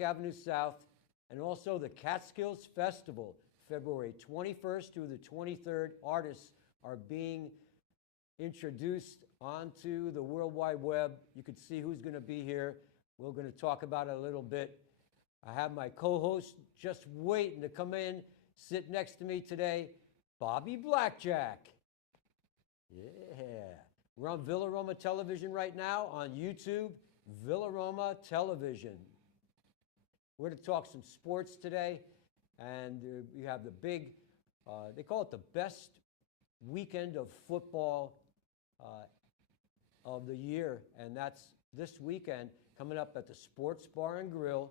Avenue South, and also the Catskills Festival, February 21st through the 23rd. Artists are being introduced onto the World Wide Web. You can see who's going to be here. We're going to talk about it a little bit. I have my co-host just waiting to come in, sit next to me today, Bobby Blackjack. Yeah. We're on Villaroma Television right now on YouTube, Villaroma Television. We're going to talk some sports today, and we have the big, they call it the best weekend of football of the year, and that's this weekend coming up at the Sports Bar and Grill.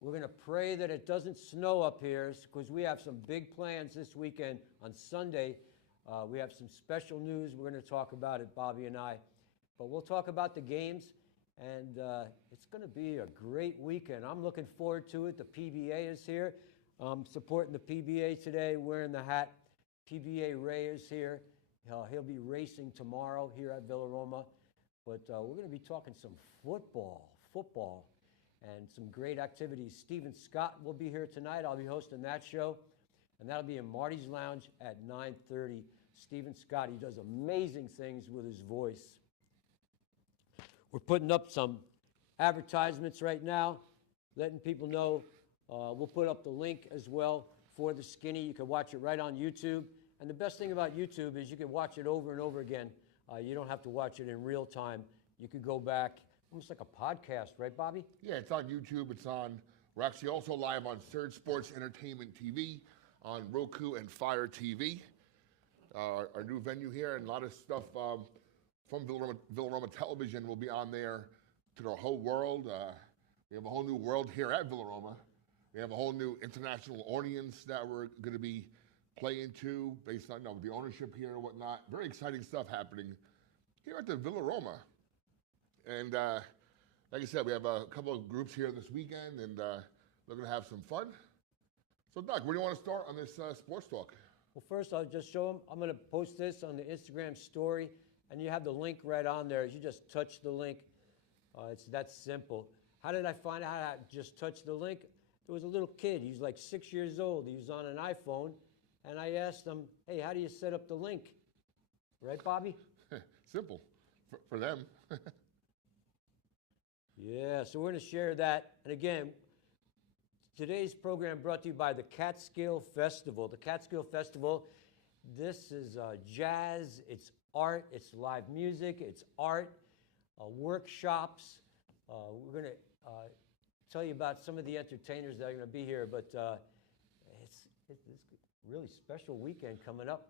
We're going to pray that it doesn't snow up here because we have some big plans this weekend. On Sunday, we have some special news. We're going to talk about it, Bobby and I. But we'll talk about the games, and it's going to be a great weekend. I'm looking forward to it. The PBA is here. I'm supporting the PBA today, wearing the hat. PBA Ray is here. He'll be racing tomorrow here at Villaroma. But we're going to be talking some football, and some great activities. Stephen Scott will be here tonight. I'll be hosting that show, and that'll be in Marty's Lounge at 9:30. Stephen Scott, he does amazing things with his voice. We're putting up some advertisements right now, letting people know. We'll put up the link as well for the Skinny. You can watch it right on YouTube. And the best thing about YouTube is you can watch it over and over again. You don't have to watch it in real time. You could go back, almost like a podcast, right, Bobby? Yeah, it's on YouTube. We're actually also live on Surge Sports Entertainment TV, on Roku and Fire TV. Our new venue here, and a lot of stuff from Villaroma Television will be on there to the whole world. We have a whole new world here at Villaroma. We have a whole new international audience that we're going to be playing to based on the ownership here and whatnot. Very exciting stuff happening here at the Villaroma. And like I said, we have a couple of groups here this weekend, and we're going to have some fun. So, Doc, where do you want to start on this sports talk? Well, first, I'll just show them. I'm going to post this on the Instagram story, and you have the link right on there. You just touch the link. It's that simple. How did I find out how to just touch the link? There was a little kid. He was like 6 years old. He was on an iPhone, and I asked him, hey, how do you set up the link? Right, Bobby? Simple for them. Yeah, so we're going to share that. And again, today's program brought to you by the Catskill Festival. The Catskill Festival, this is jazz, it's art, it's live music, it's art, workshops. We're going to tell you about some of the entertainers that are going to be here, but it's a really special weekend coming up.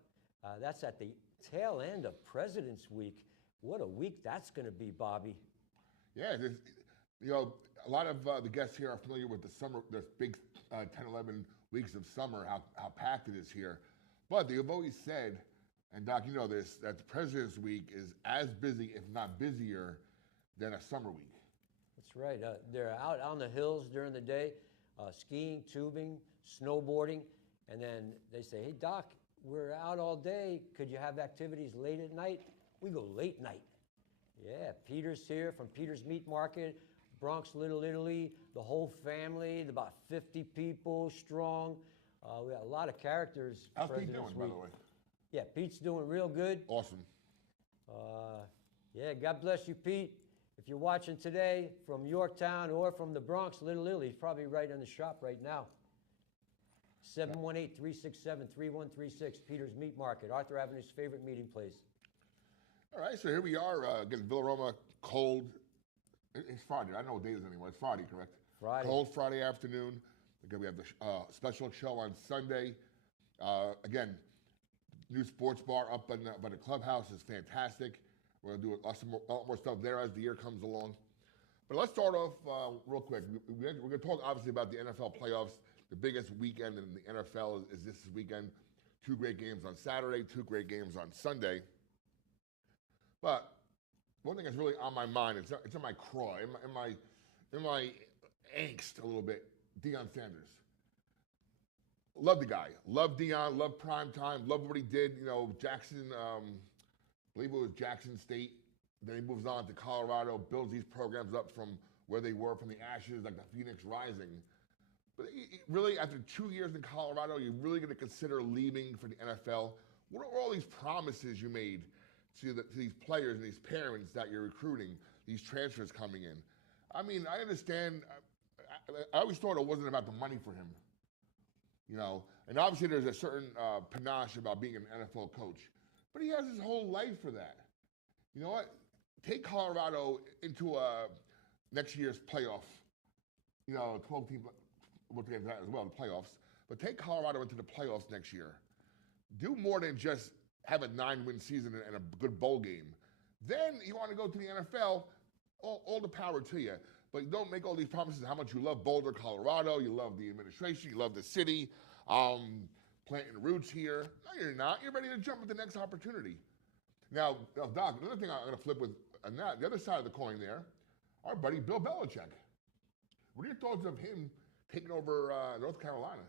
That's at the tail end of President's Week. What a week that's going to be, Bobby. Yeah, a lot of the guests here are familiar with the summer, this big 10, 11 weeks of summer, how packed it is here. But they've always said, and Doc, you know this, that the President's Week is as busy, if not busier, than a summer week. That's right. They're out on the hills during the day, skiing, tubing, snowboarding, and then they say, hey, Doc, we're out all day. Could you have activities late at night? We go late night. Yeah, Peter's here from Peter's Meat Market, Bronx, Little Italy, the whole family, about 50 people strong. We got a lot of characters. How's Pete doing, by the way? Yeah, Pete's doing real good. Awesome. Yeah, God bless you, Pete. If you're watching today from Yorktown or from the Bronx, Little Italy, he's probably right in the shop right now. 718-367-3136, Peter's Meat Market, Arthur Avenue's favorite meeting place. All right, so here we are, again, Villaroma, cold. It's Friday. I don't know what day it is anymore. It's Friday, correct? Friday. Cold Friday afternoon. Again, we have the special show on Sunday. Again, new sports bar up by the clubhouse is fantastic. We're going to do a lot more stuff there as the year comes along. But let's start off real quick. We're going to talk, obviously, about the NFL playoffs. The biggest weekend in the NFL is this weekend. 2 great games on Saturday, 2 great games on Sunday. But one thing that's really on my mind, it's in my craw, in my angst a little bit, Deion Sanders. Love the guy. Love Deion, love prime time, love what he did. Jackson, I believe it was Jackson State. Then he moves on to Colorado, builds these programs up from where they were from the ashes, like the Phoenix Rising. But really, after 2 years in Colorado, you're really going to consider leaving for the NFL? What are all these promises you made to these players and these parents that you're recruiting, these transfers coming in? I mean, I understand. I always thought it wasn't about the money for him, you know. And obviously, there's a certain panache about being an NFL coach, but he has his whole life for that. You know what? Take Colorado into next year's playoff. You know, 12 team. We'll get into that as well, the playoffs. But take Colorado into the playoffs next year. Do more than just have a 9-win season and a good bowl game. Then you want to go to the NFL, all the power to you. But don't make all these promises how much you love Boulder, Colorado, you love the administration, you love the city, planting roots here. No, you're not. You're ready to jump at the next opportunity. Now, Doc, another thing I'm going to flip with, the other side of the coin there, our buddy Bill Belichick. What are your thoughts of him taking over North Carolina?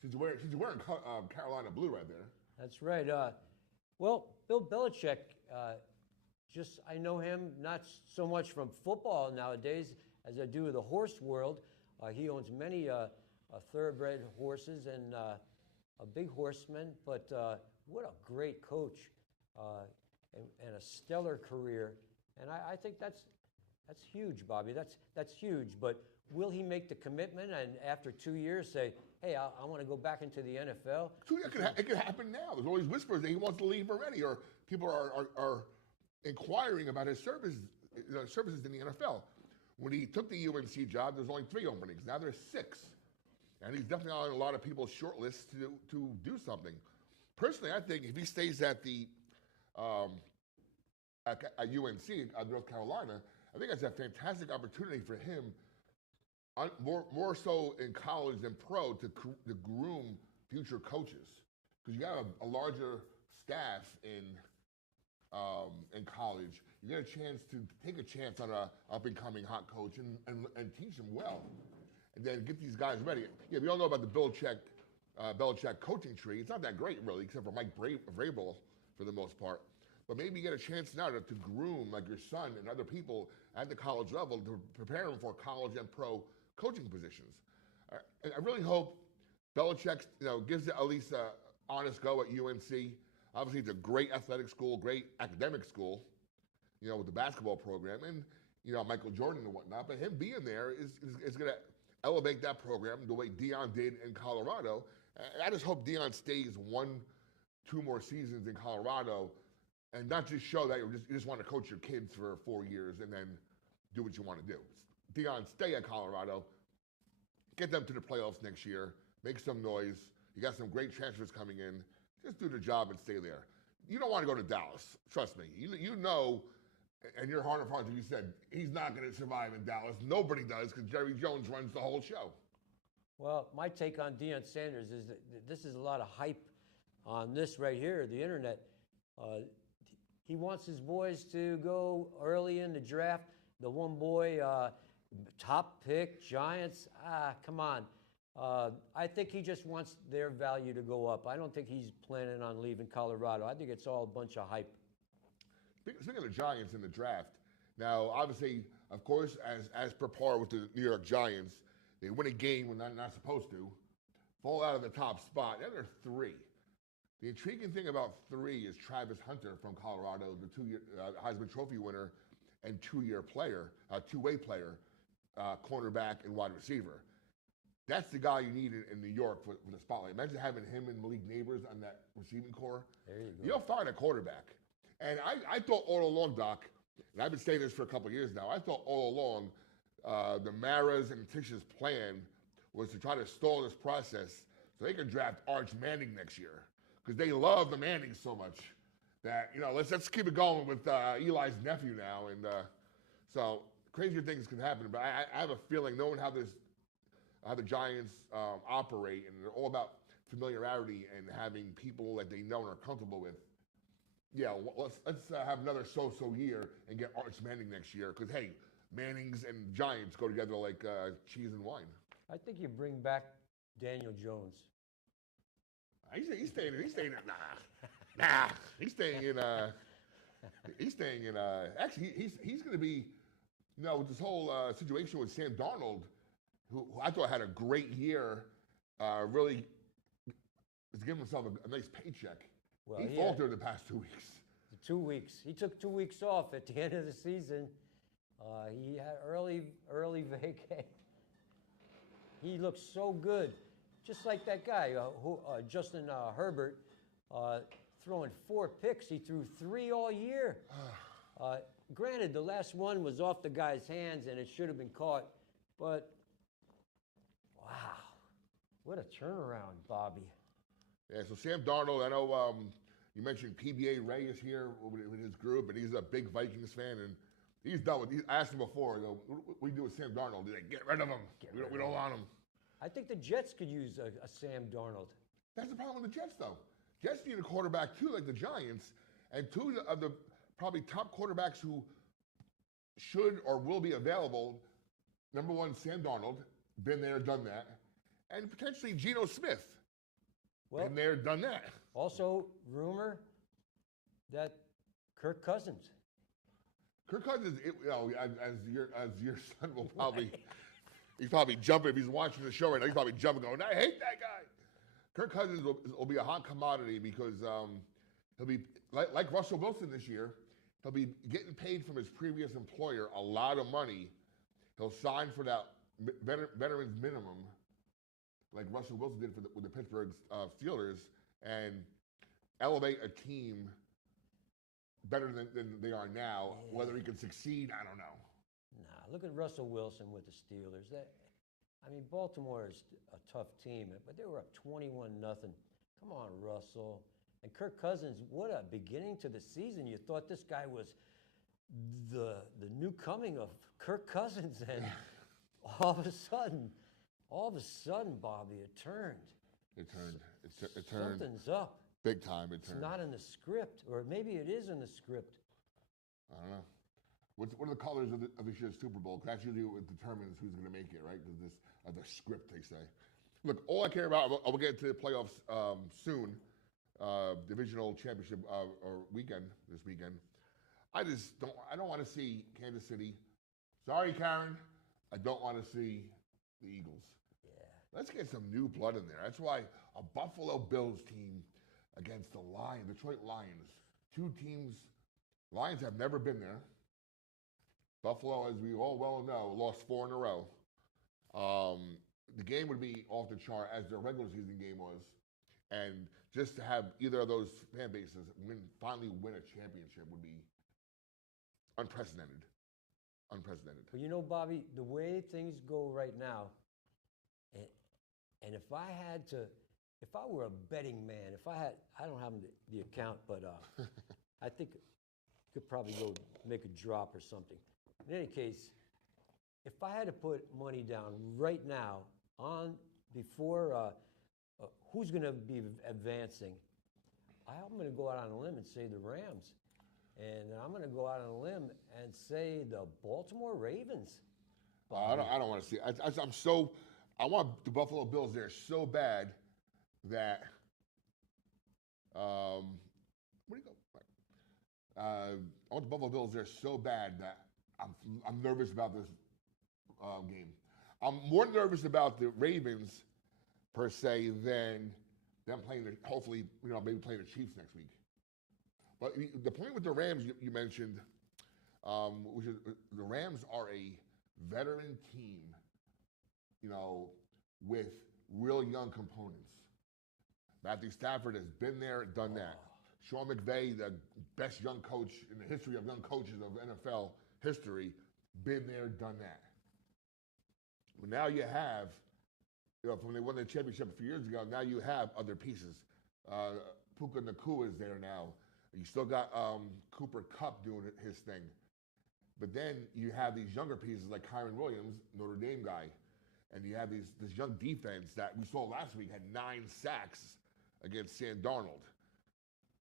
Since you're wearing Carolina blue right there. That's right. Well, Bill Belichick, I know him not so much from football nowadays as I do the horse world. He owns many thoroughbred horses and a big horseman, but what a great coach and a stellar career. And I think that's huge, Bobby. That's huge. But will he make the commitment and after 2 years say, hey, I want to go back into the NFL? It could happen now. There's always whispers that he wants to leave already, or people are inquiring about his services in the NFL. When he took the UNC job, there's only 3 openings. Now there's 6. And he's definitely on a lot of people's short lists to do something. Personally, I think if he stays at UNC, North Carolina, I think that's a fantastic opportunity for him, more so in college than pro, to groom future coaches. Because you have a larger staff in college. You get a chance to take a chance on a up-and-coming hot coach and teach them well. And then get these guys ready. Yeah, we all know about the Belichick coaching tree. It's not that great, really, except for Mike Vrabel for the most part. But maybe you get a chance now to groom, like your son and other people at the college level, to prepare them for college and pro coaching positions. I really hope Belichick, gives it at least an honest go at UNC. Obviously, it's a great athletic school, great academic school, with the basketball program and, Michael Jordan and whatnot. But him being there is going to elevate that program the way Deion did in Colorado. And I just hope Deion stays 1-2 more seasons in Colorado and not just show that you just want to coach your kids for 4 years and then do what you want to do. Deion, stay at Colorado, get them to the playoffs next year, make some noise. You got some great transfers coming in. Just do the job and stay there. You don't want to go to Dallas. Trust me. You know, and your heart of hearts, you said, he's not going to survive in Dallas. Nobody does because Jerry Jones runs the whole show. Well, my take on Deion Sanders is that this is a lot of hype on this right here, the internet. He wants his boys to go early in the draft. The one boy, top pick, Giants. Come on. I think he just wants their value to go up. I don't think he's planning on leaving Colorado. I think it's all a bunch of hype. Speaking of the Giants in the draft, now obviously, of course, as per par with the New York Giants, they win a game when they're not supposed to, fall out of the top spot. Then they're 3. The intriguing thing about 3 is Travis Hunter from Colorado, the 2-year Heisman Trophy winner and 2-year player, two-way player, cornerback and wide receiver. That's the guy you need in New York for the spotlight. Imagine having him and Malik Neighbors on that receiving core. There you go. You'll find a quarterback. And I thought all along, Doc, and I've been saying this for a couple of years now, I thought all along the Maras and Tish's plan was to try to stall this process so they could draft Arch Manning next year. Because they love the Mannings so much that, let's keep it going with Eli's nephew now. And so crazier things can happen. But I have a feeling, knowing how the Giants operate, and they're all about familiarity and having people that they know and are comfortable with. Yeah, let's have another so-so year and get Arch Manning next year. Because, hey, Mannings and Giants go together like cheese and wine. I think you bring back Daniel Jones. He's staying in. He's staying in. Actually, he's going to be No, with this whole situation with Sam Darnold, who I thought had a great year, really is giving himself a nice paycheck. Well, He he faltered the past 2 weeks. the 2 weeks. He took 2 weeks off at the end of the season. He had early vacay. He looked so good, just like that guy, Justin Herbert, throwing 4 picks. He threw 3 all year. Granted, the last one was off the guy's hands and it should have been caught, but wow, what a turnaround, Bobby. Yeah, so Sam Darnold, I know you mentioned PBA Ray is here with his group, and he's a big Vikings fan, and he's done with. I asked him before, what do we do with Sam Darnold? He's like, get rid of him. We don't want him. I think the Jets could use a Sam Darnold. That's the problem with the Jets, though. Jets need a quarterback too, like the Giants, and 2 of the probably top quarterbacks who should or will be available. Number 1, Sam Darnold, been there, done that, and potentially Geno Smith, Well, been there, done that. also, rumor that Kirk Cousins. Kirk Cousins, as your son will probably, he's probably jumping if he's watching the show right now. He's probably jumping, going, "I hate that guy." Kirk Cousins will be a hot commodity because he'll be like Russell Wilson this year. He'll be getting paid from his previous employer a lot of money. He'll sign for that veterans minimum, like Russell Wilson did with the Pittsburgh Steelers, and elevate a team better than they are now. Yeah. Whether he can succeed, I don't know. Nah, look at Russell Wilson with the Steelers. Baltimore is a tough team, but they were up 21-0. Come on, Russell. And Kirk Cousins, what a beginning to the season. You thought this guy was the new coming of Kirk Cousins, and all of a sudden, Bobby, it turned. It turned Something's up. big time. It's not in the script, or maybe it is in the script. I don't know. What are the colors of this year's Super Bowl? 'Cause that's usually what determines who's going to make it, right? Because the script, they say. Look, all I care about, we'll get into the playoffs soon, divisional championship or this weekend. I don't want to see Kansas City. Sorry, Karen. I don't want to see the Eagles. Yeah. Let's get some new blood in there. That's why a Buffalo Bills team against the Detroit Lions. 2 teams, Lions have never been there. Buffalo, as we all well know, lost 4 in a row. The game would be off the chart as their regular season game was. And just to have either of those fan bases finally win a championship would be unprecedented. Unprecedented. But you know, Bobby, the way things go right now, and if I were a betting man, I don't have the account, but I think I could probably go make a drop or something. In any case, if I had to put money down right now before who's going to be advancing, I'm going to go out on a limb and say the Rams. And I'm going to go out on a limb and say the Baltimore Ravens. I don't want to see. I want the Buffalo Bills there so bad that where do you go? I want the Buffalo Bills there so bad that I'm nervous about this game. I'm more nervous about the Ravens per se than them playing hopefully maybe playing the Chiefs next week. But the point with the Rams you mentioned, which is the Rams are a veteran team, with real young components. Matthew Stafford has been there, done that. Sean McVay, the best young coach in the history of young coaches of NFL history, been there, done that. But now you have, from when they won the championship a few years ago, now you have other pieces. Puka Nacua is there now. You still got Cooper Kupp doing his thing. But then you have these younger pieces like Kyron Williams, Notre Dame guy. And you have this young defense that we saw last week had 9 sacks against Sam Darnold.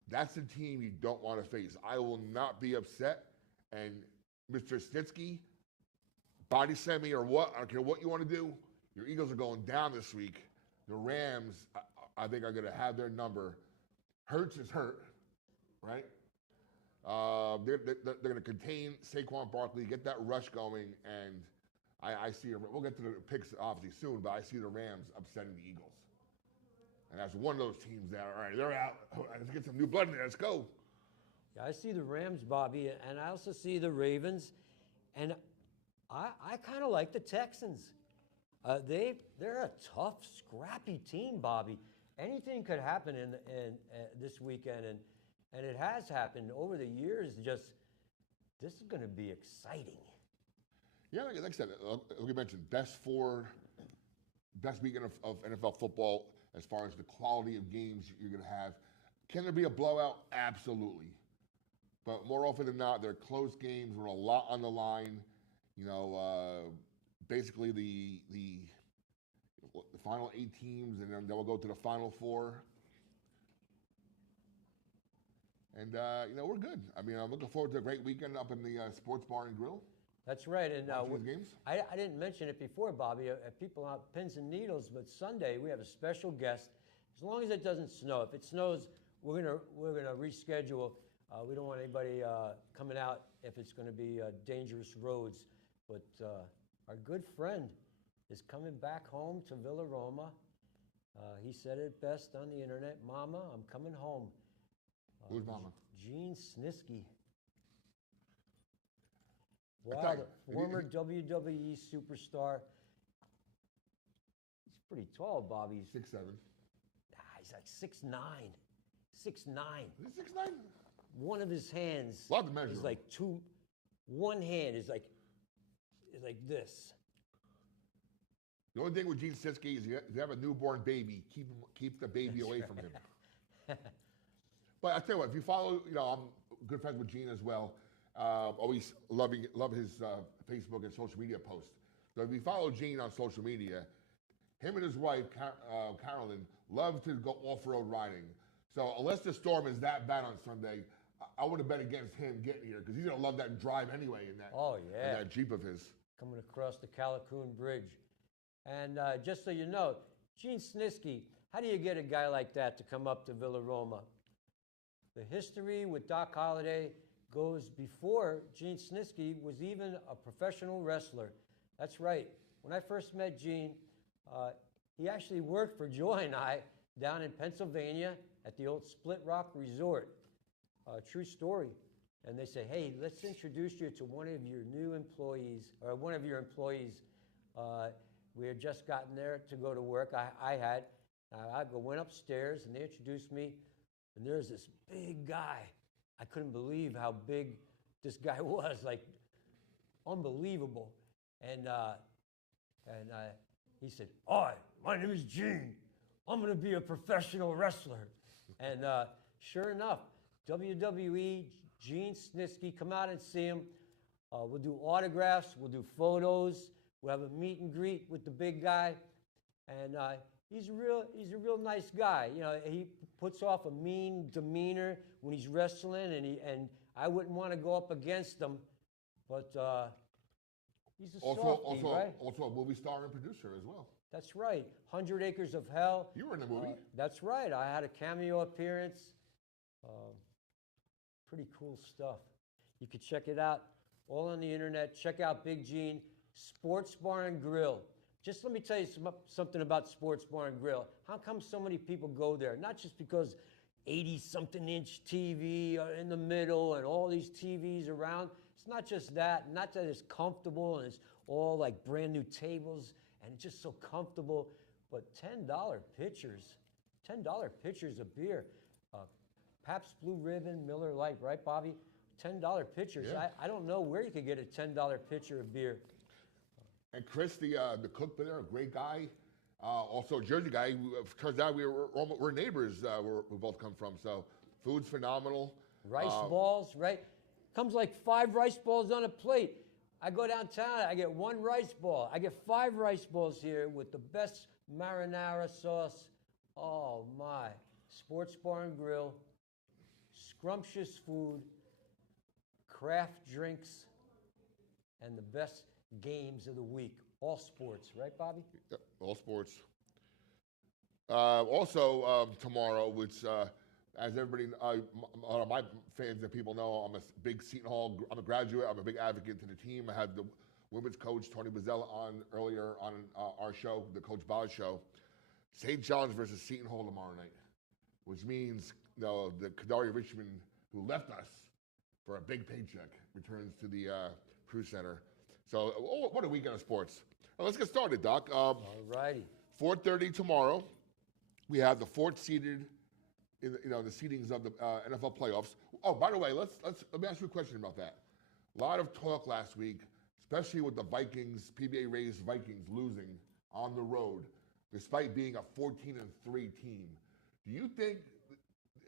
That's the team you don't want to face. I will not be upset. And Mr. Snitsky, body slam me or what, I don't care what you want to do. Your Eagles are going down this week. The Rams, I think, are going to have their number. Hurts is hurt, right? They're going to contain Saquon Barkley, get that rush going, and I see. We'll get to the picks obviously soon, but I see the Rams upsetting the Eagles, and that's one of those teams that all right, they're out. Let's get some new blood in there. Let's go. Yeah, I see the Rams, Bobby, and I also see the Ravens, and I kind of like the Texans. They're a tough, scrappy team, Bobby. Anything could happen in this weekend, and it has happened over the years. Just this is going to be exciting. Yeah, like I said, like you mentioned, best weekend of NFL football as far as the quality of games you're going to have. Can there be a blowout? Absolutely. But more often than not, they're close games with a lot on the line. You know, basically the final 8 teams, and then they'll go to the final 4. And, you know, we're good. I mean, I'm looking forward to a great weekend up in the Sports Bar and Grill. That's right. And games. I didn't mention it before, Bobby. People on pins and needles, but Sunday we have a special guest. As long as it doesn't snow. If it snows, we're gonna reschedule. We don't want anybody coming out if it's going to be dangerous roads. But our good friend is coming back home to Villa Roma. He said it best on the internet. Mama, I'm coming home. Who's Mama? Gene Snitsky. Wow, the former WWE superstar. He's pretty tall, Bobby. 6'7". He's like 6'9". 6'9". Is he 6'9"? One of his hands is like one hand is like this. The only thing with Gene Snitsky is if you have a newborn baby, keep the baby away from him. But I tell you what, if you follow, you know, I'm good friends with Gene as well. Always love his Facebook and social media posts. So if you follow Gene on social media, him and his wife Carolyn love to go off-road riding. So unless the storm is that bad on Sunday, I would have bet against him getting here because he's gonna love that drive anyway in that. Oh yeah. In that Jeep of his. Coming across the Callicoon Bridge, and just so you know, Gene Snitsky. How do you get a guy like that to come up to Villa Roma? The history with Doc Holliday goes before Gene Snitsky was even a professional wrestler. That's right. When I first met Gene, he actually worked for Joy and I down in Pennsylvania at the old Split Rock Resort. True story. And they say, hey, let's introduce you to one of your new employees, or one of your employees. We had just gotten there to go to work. I went upstairs, and they introduced me, and there's this big guy. I couldn't believe how big this guy was, like unbelievable. And he said, hi, my name is Gene. I'm going to be a professional wrestler. And sure enough, WWE, Gene Snitsky, come out and see him. We'll do autographs, we'll do photos, we'll have a meet and greet with the big guy. And he's a real nice guy. You know, he puts off a mean demeanor when he's wrestling, and I wouldn't want to go up against him, but he's a softie, right? Also a movie star and producer as well. That's right. 100 Acres of Hell. You were in the movie. That's right. I had a cameo appearance. Pretty cool stuff. You could check it out all on the internet. Check out Big Gene, Sports Bar and Grill. Just let me tell you something about Sports Bar and Grill. How come so many people go there? Not just because 80-something inch TV in the middle and all these TVs around. It's not just that. Not that it's comfortable and it's all like brand new tables and it's just so comfortable. But $10 pitchers of beer. Pabst Blue Ribbon, Miller Lite, right, Bobby? $10 pitchers. Yeah. I don't know where you could get a $10 pitcher of beer. And Chris, the cook there, a great guy. Also a Jersey guy. Turns out we're neighbors where we both come from. So food's phenomenal. Rice balls, right? Comes like 5 rice balls on a plate. I go downtown, I get 1 rice ball. I get 5 rice balls here with the best marinara sauce. Oh my. Sports Bar and Grill. Scrumptious food. Craft drinks. And the best games of the week. All sports, right, Bobby? Yeah, all sports. Also, tomorrow, it's As everybody, a lot of my fans and people know, I'm a big Seton Hall. I'm a graduate. I'm a big advocate to the team. I had the women's coach Tony Bozzella on earlier on our show, the Coach Boz show. St. John's versus Seton Hall tomorrow night, which means the Kadari Richmond, who left us for a big paycheck, returns to the Crew Center. So, what a weekend of sports. Well, let's get started, Doc. All righty. 4:30 tomorrow. We have the fourth seeded in the seedings of the NFL playoffs. Oh, by the way, let me ask you a question about that. A lot of talk last week, especially with the Vikings, PBA raised Vikings losing on the road, despite being a 14-3 team. Do you think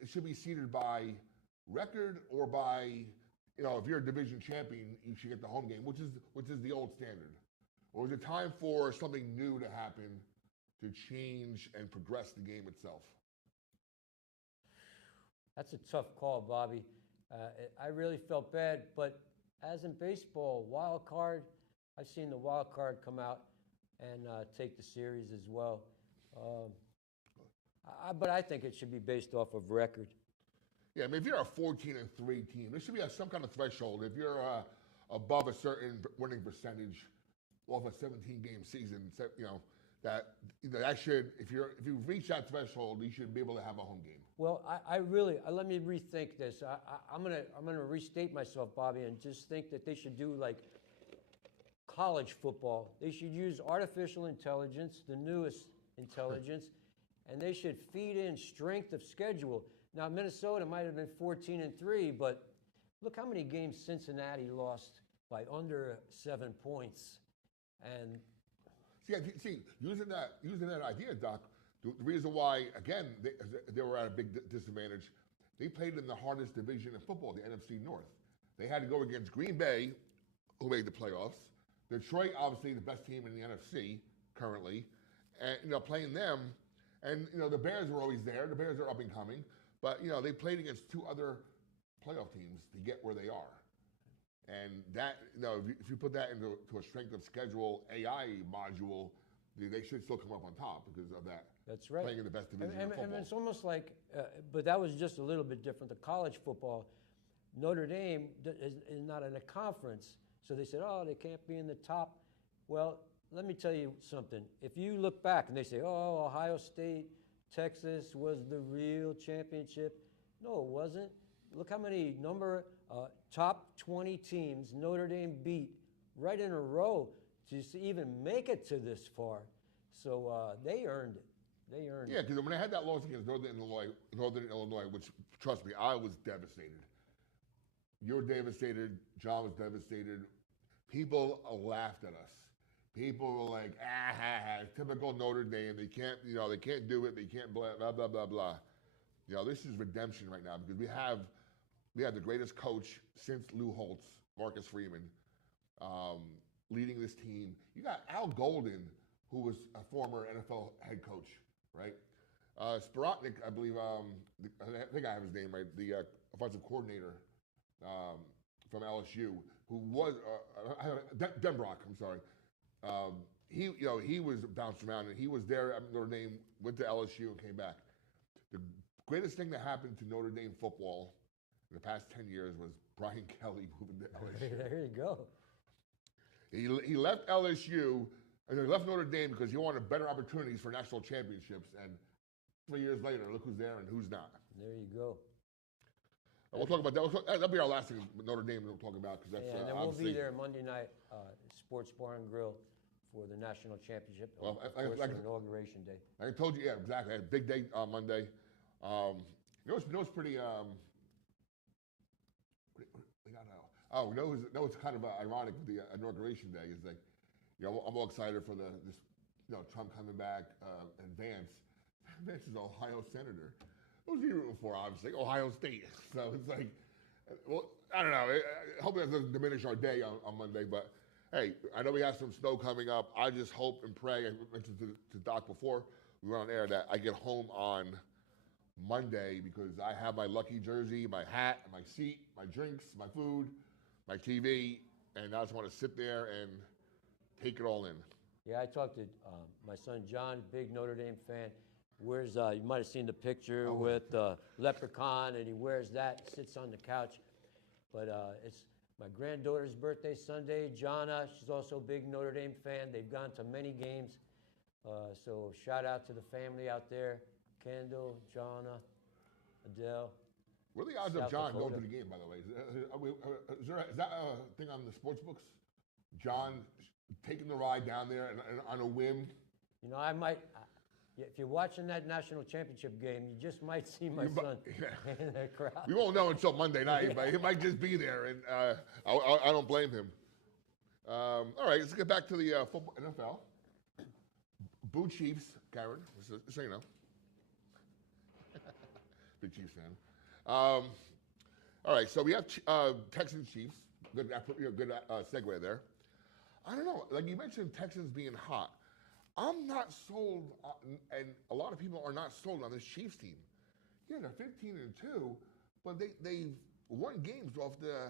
it should be seeded by record or by, if you're a division champion, you should get the home game, which is the old standard? Or is it time for something new to happen to change and progress the game itself? That's a tough call, Bobby. I really felt bad, but as in baseball, wild card, I've seen the wild card come out and take the series as well. But I think it should be based off of record. Yeah, I mean, if you're a 14-3 team, there should be some kind of threshold. If you're above a certain winning percentage off a 17-game season, that should, if you reach that threshold, you should be able to have a home game. Well, I really let me rethink this. I'm gonna restate myself, Bobby, and just think that they should do like college football. They should use artificial intelligence, the newest intelligence, and they should feed in strength of schedule. Now, Minnesota might have been 14-3, but look how many games Cincinnati lost by under 7 points. And see, using that idea, Doc, the reason why, again, they were at a big disadvantage, they played in the hardest division in football, the NFC North. They had to go against Green Bay, who made the playoffs. Detroit, obviously, the best team in the NFC currently, and playing them. And the Bears were always there. The Bears are up and coming, but they played against two other playoff teams to get where they are. And that, if you put that into a strength of schedule AI module, they should still come up on top because of that. That's right. Playing in the best division in football. And it's almost like, but that was just a little bit different. The college football, Notre Dame is not in a conference, so they said, oh, they can't be in the top. Well, let me tell you something. If you look back and they say, oh, Ohio State, Texas was the real championship. No, it wasn't. Look how many top 20 teams Notre Dame beat right in a row to even make it to this far. So they earned it. They earned it. Yeah, because when they had that loss against Northern Illinois, which, trust me, I was devastated. You were devastated. John was devastated. People laughed at us. People were like, typical Notre Dame. They can't do it. They can't blah, blah, blah, blah. This is redemption right now because we have the greatest coach since Lou Holtz, Marcus Freeman, leading this team. You got Al Golden, who was a former NFL head coach, right? Sporotnik, I believe, I think I have his name right, the offensive coordinator from LSU, who was, Denbrock, I'm sorry. He was bounced around, and he was there at Notre Dame, went to LSU, and came back. The greatest thing that happened to Notre Dame football in the past 10 years was Brian Kelly moving to LSU. There you go. He left LSU, and he left Notre Dame because he wanted better opportunities for national championships. And 3 years later, look who's there and who's not. There you go. We'll talk about that. That'll be our last thing with Notre Dame we'll talk about. Cause that's, and then we'll be there Monday night, Sports Bar and Grill for the national championship, for Inauguration Day. Like I told you, yeah, exactly. I had a big day on Monday. It's pretty... it's kind of ironic with the Inauguration Day is like, I'm all excited for this Trump coming back and Vance. Vance is an Ohio senator. Who's he rooting for, obviously? Ohio State. So it's like, well, I don't know. Hopefully that doesn't diminish our day on Monday. But, hey, I know we have some snow coming up. I just hope and pray, I mentioned to Doc before we went on air, that I get home on Monday because I have my lucky jersey, my hat, my seat, my drinks, my food, my TV, and I just want to sit there and take it all in. Yeah, I talked to my son John, big Notre Dame fan. wears, you might have seen the picture with Leprechaun, and he wears that, sits on the couch. But it's my granddaughter's birthday Sunday. Jonna, she's also a big Notre Dame fan. They've gone to many games. So shout out to the family out there. Kendall, Jonna, Adele. What are the odds South of John Dakota. going to the game, by the way? Is that a thing on the sports books? John taking the ride down there and on a whim? You know, I might, if you're watching that national championship game, you just might see my son in the crowd. We won't know until Monday night, but he might just be there, and I don't blame him. All right, let's get back to the football NFL. Boo Chiefs, Karen, just so you know. Big Chiefs fan. All right, so we have Texans Chiefs. Good segue there. I don't know. Like you mentioned, Texans being hot. I'm not sold, and a lot of people are not sold on this Chiefs team. Yeah, they're 15-2, but they've won games off the,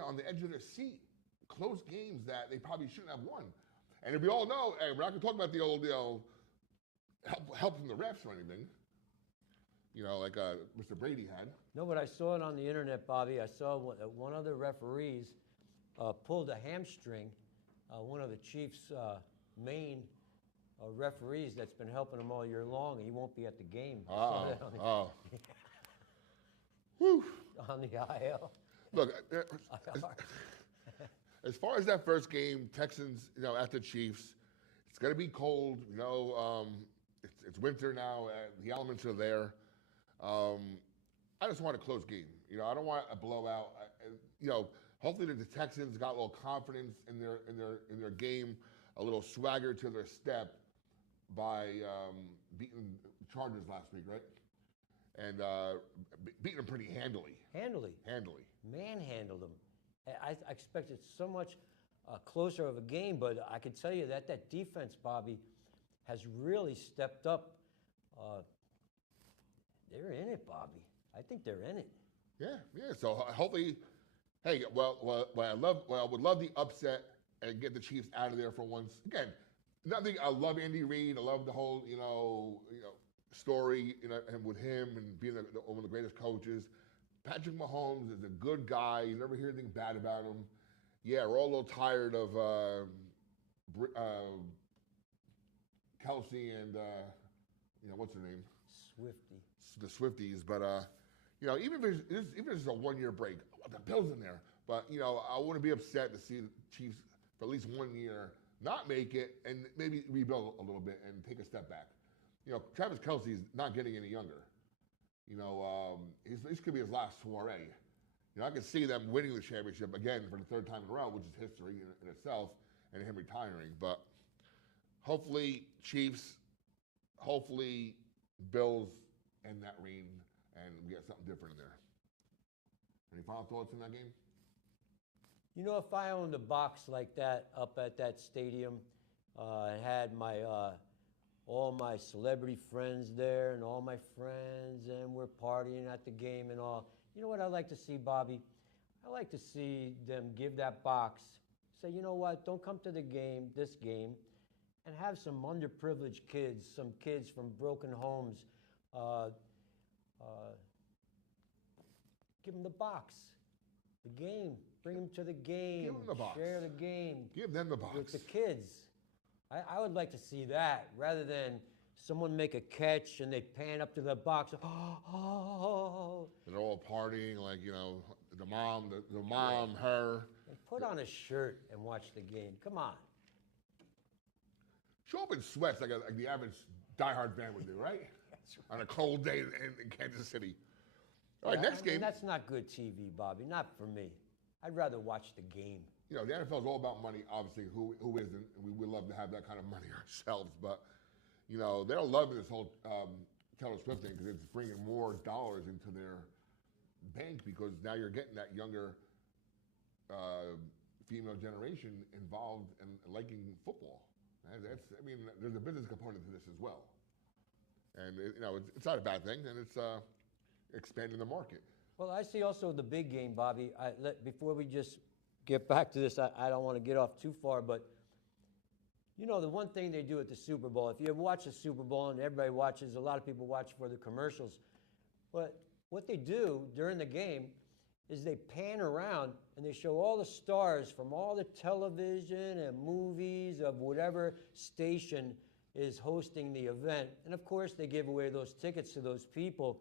on the edge of their seat, close games that they probably shouldn't have won. And if we all know, hey, we're not going to talk about the old, help from the refs or anything. Like Mr. Brady had. No, but I saw it on the internet, Bobby. I saw one of the referees pulled a hamstring, one of the Chiefs' main referees that's been helping them all year long, and he won't be at the game. Whew. On the IL. Look, as far as that first game, Texans, at the Chiefs, it's going to be cold. It's winter now. The elements are there. I just want a close game. I don't want a blowout. Hopefully the Texans got a little confidence in their game, a little swagger to their step by beating the Chargers last week, right? And beating them pretty handily. Handily. Manhandled them. I expected so much closer of a game, but I can tell you that defense, Bobby, has really stepped up. They're in it, Bobby. I think they're in it. Yeah. So hopefully, hey, I would love the upset and get the Chiefs out of there for once. Again, nothing. I love Andy Reid. I love the whole, story, and with him and being one of the greatest coaches. Patrick Mahomes is a good guy. You never hear anything bad about him. Yeah, we're all a little tired of Kelsey and what's her name? Swifty. The Swifties, but even if it's a 1-year break, I want the Bills in there. But I wouldn't be upset to see the Chiefs for at least 1 year not make it and maybe rebuild a little bit and take a step back. Travis Kelsey is not getting any younger. This could be his last soiree. I can see them winning the championship again for the third time in a row, which is history in itself, and him retiring. But hopefully Chiefs, hopefully Bills end that reign, and we get something different in there. Any final thoughts in that game? If I owned a box like that up at that stadium, and had my all my celebrity friends there and all my friends, and we're partying at the game and all, you know what I like to see, Bobby? I like to see them give that box, say, you know what, don't come to this game, and have some underprivileged kids, some kids from broken homes, give them the box, the game, bring them to the game, Give them the box. Share the game. Give them the box. With the kids. I would like to see that rather than someone make a catch and they pan up to the box. Oh. And they're all partying, like, the mom, her. And put on a shirt and watch the game. Come on. Show up in sweats like the average diehard fan would do, right? That's right. On a cold day in Kansas City. All right, next game. That's not good TV, Bobby. Not for me. I'd rather watch the game. The NFL is all about money, obviously. Who isn't? We would love to have that kind of money ourselves. But, they're loving this whole Taylor Swift thing because it's bringing more dollars into their bank because now you're getting that younger female generation involved and liking football. And there's a business component to this as well. And, it's not a bad thing, and it's expanding the market. Well, I see also the big game, Bobby. Before we just get back to this, I don't want to get off too far, but, You know, the one thing they do at the Super Bowl, if you watch the Super Bowl and everybody watches, a lot of people watch for the commercials, but what they do during the game is they pan around and they show all the stars from all the television and movies of whatever station is hosting the event. And of course, they give away those tickets to those people.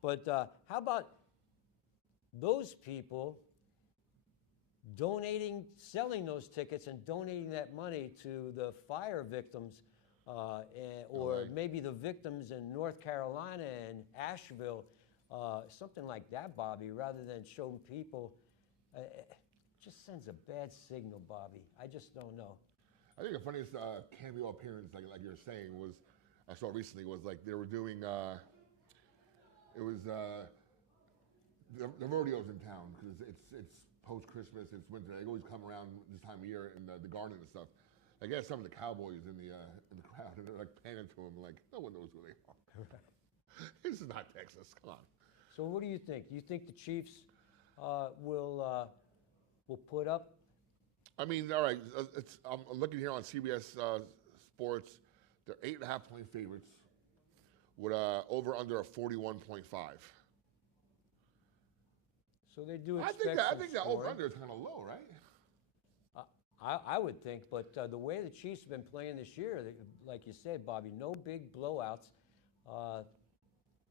But how about those people selling those tickets and donating that money to the fire victims, or maybe the victims in North Carolina and Asheville, something like that, Bobby, rather than show people. It just sends a bad signal, Bobby. I just don't know. I think the funniest cameo appearance, like you're saying, was I saw recently was like they were doing. It was the rodeos in town because it's post Christmas, it's winter. They always come around this time of year in the garden and stuff. I guess some of the cowboys in the crowd, and they're like panning to them, like no one knows who they are. This is not Texas. Come on. So what do you think? Do you think the Chiefs will put up? I mean, all right. I'm looking here on CBS Sports. They're 8.5-point favorites with over under a 41.5. So they do I expect think that over under is kind of low, right? I would think, but the way the Chiefs have been playing this year, like you said, Bobby, no big blowouts.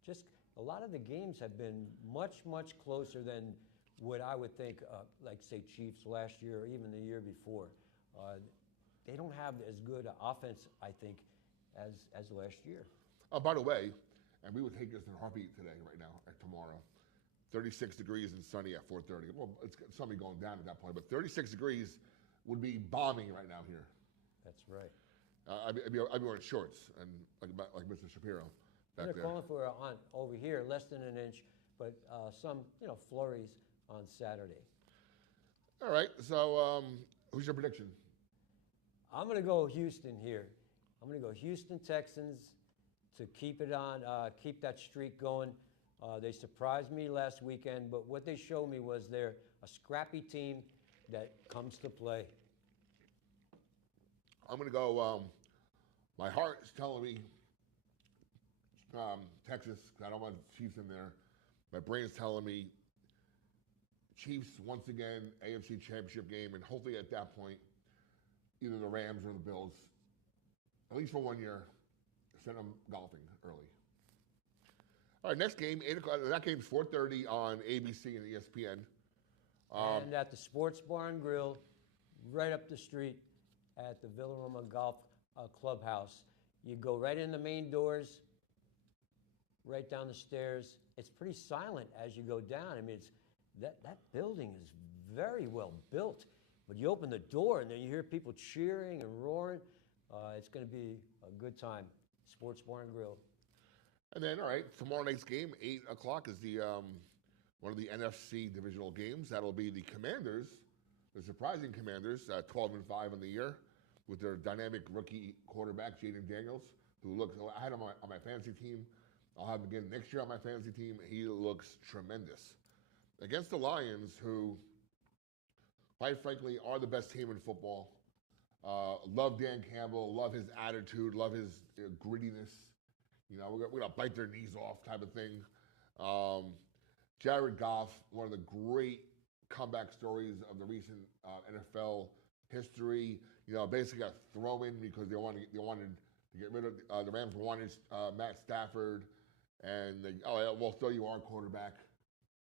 Just a lot of the games have been much, much closer than what I would think, like, say, Chiefs last year or even the year before. They don't have as good an offense, I think, as last year. By the way, and we would take this in a heartbeat today, right now, or tomorrow. 36 degrees and sunny at 4:30. Well, it's sunny going down at that point, but 36 degrees would be bombing right now here. That's right. I'd be wearing shorts and like Mr. Shapiro back They're there. calling for over here less than an inch, but some flurries on Saturday. All right. So who's your prediction? I'm going to go Houston here. I'm going to go Houston Texans to keep it on, keep that streak going. They surprised me last weekend, but what they showed me was they're a scrappy team that comes to play. I'm going to go, my heart is telling me Texas. I don't want Chiefs in there. My brain is telling me Chiefs once again, AFC Championship game, and hopefully at that point, either the Rams or the Bills, at least for 1 year, send them golfing early. All right, next game, 8 o'clock. That game's 4:30 on ABC and ESPN. And at the Sports Bar and Grill, right up the street at the Villaroma Golf Clubhouse. You go right in the main doors, right down the stairs. It's pretty silent as you go down. I mean, that building is very well built. But you open the door and then you hear people cheering and roaring. It's going to be a good time. Sports Bar and Grill. And then, all right, tomorrow night's game, 8 o'clock, is the one of the NFC divisional games. That'll be the Commanders, the surprising Commanders, 12-5 in the year, with their dynamic rookie quarterback, Jaden Daniels, who looks, I had him on my fantasy team. I'll have him again next year on my fantasy team. He looks tremendous. Against the Lions, who, quite frankly, are the best team in football. Love Dan Campbell, love his attitude, love his grittiness. You know, we're going to bite their knees off type of thing. Jared Goff, one of the great comeback stories of the recent NFL history. You know, basically got thrown in because they wanted to get rid of, the Rams wanted Matt Stafford. And they, we'll throw you our quarterback.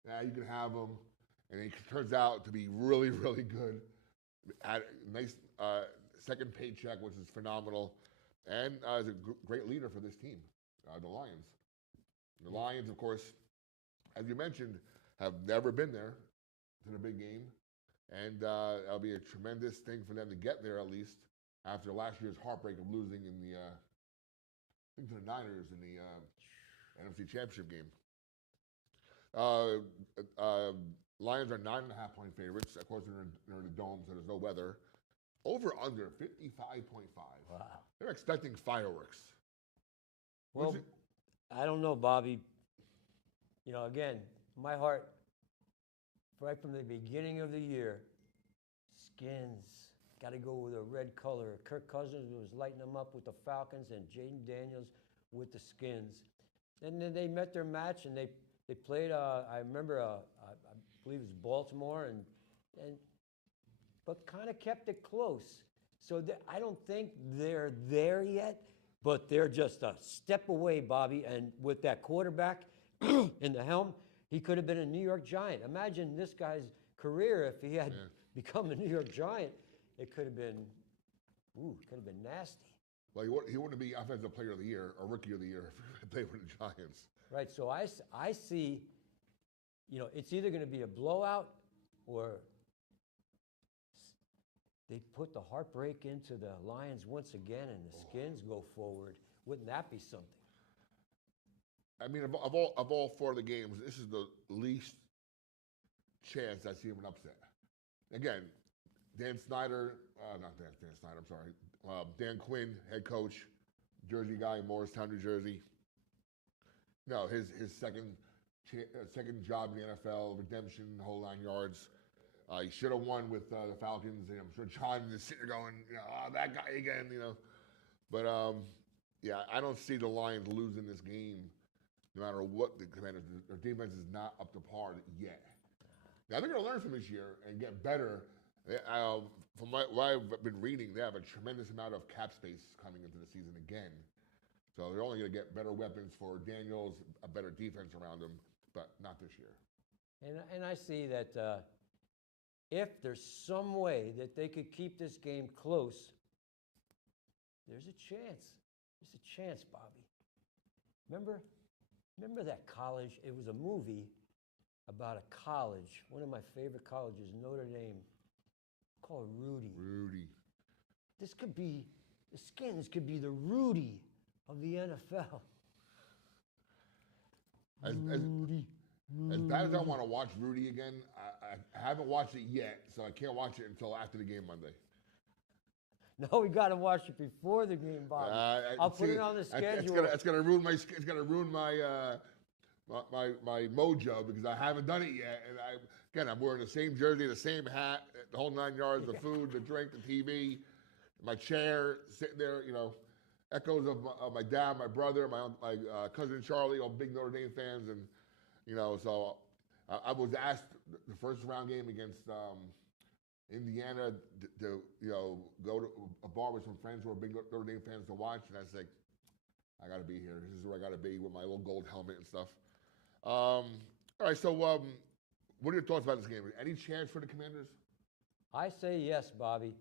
Yeah, you can have him. And he turns out to be really, really good. Nice second paycheck, which is phenomenal. And is a great leader for this team. The Lions. The Lions, of course, as you mentioned, have never been there to the big game. And it'll be a tremendous thing for them to get there, at least, after last year's heartbreak of losing in the, I think, to the Niners in the NFC Championship game. Lions are 9.5-point favorites. Of course, they're in the dome, so there's no weather. Over under 55.5. Wow. They're expecting fireworks. Well, I don't know, Bobby. You know, again, my heart, right from the beginning of the year, Skins. got to go with a red color. Kirk Cousins was lighting them up with the Falcons and Jaden Daniels with the Skins. And then they met their match, and they played, I remember, I believe it was Baltimore, but kind of kept it close. So I don't think they're there yet, but they're just a step away, Bobby. And with that quarterback in the helm, he could have been a New York Giant. Imagine this guy's career if he had become a New York Giant. It could have been, nasty. Well, he wouldn't be Offensive Player of the Year or Rookie of the Year if they were the Giants. Right, so I see, it's either going to be a blowout or they put the heartbreak into the Lions once again and the Skins go forward. Wouldn't that be something? I mean, of all four of the games, this is the least chance I see of an upset. Again, Dan Quinn, head coach, Jersey guy, Morristown, New Jersey. No, his second job in the NFL, redemption, whole 9 yards. He should have won with the Falcons, and I'm sure John is sitting there going, that guy again, But I don't see the Lions losing this game, no matter what the Commanders. Their defense is not up to par yet. Now they're going to learn from this year and get better. From what I've been reading, they have a tremendous amount of cap space coming into the season again. So they're only going to get better weapons for Daniels, a better defense around them, but not this year. And I see that if there's some way that they could keep this game close, there's a chance. There's a chance, Bobby. Remember that college? It was a movie about a college, one of my favorite colleges, Notre Dame, called Rudy. The Skins could be the Rudy of the NFL. As bad as I want to watch Rudy again, I haven't watched it yet, so I can't watch it until after the game Monday. No, we got to watch it before the game, Bobby. I'll put it on the schedule. It's gonna ruin my my mojo because I haven't done it yet. And I'm wearing the same jersey, the same hat, the whole 9 yards, the food, the drink, the TV, my chair, sitting there, echoes of my dad, my brother, my cousin Charlie, all big Notre Dame fans. And, so I was asked the first round game against Indiana to go to a bar with some friends who are big Notre Dame fans to watch. And I said, I got to be here. This is where I got to be with my little gold helmet and stuff. All right, so what are your thoughts about this game? Any chance for the Commanders? I say yes, Bobby,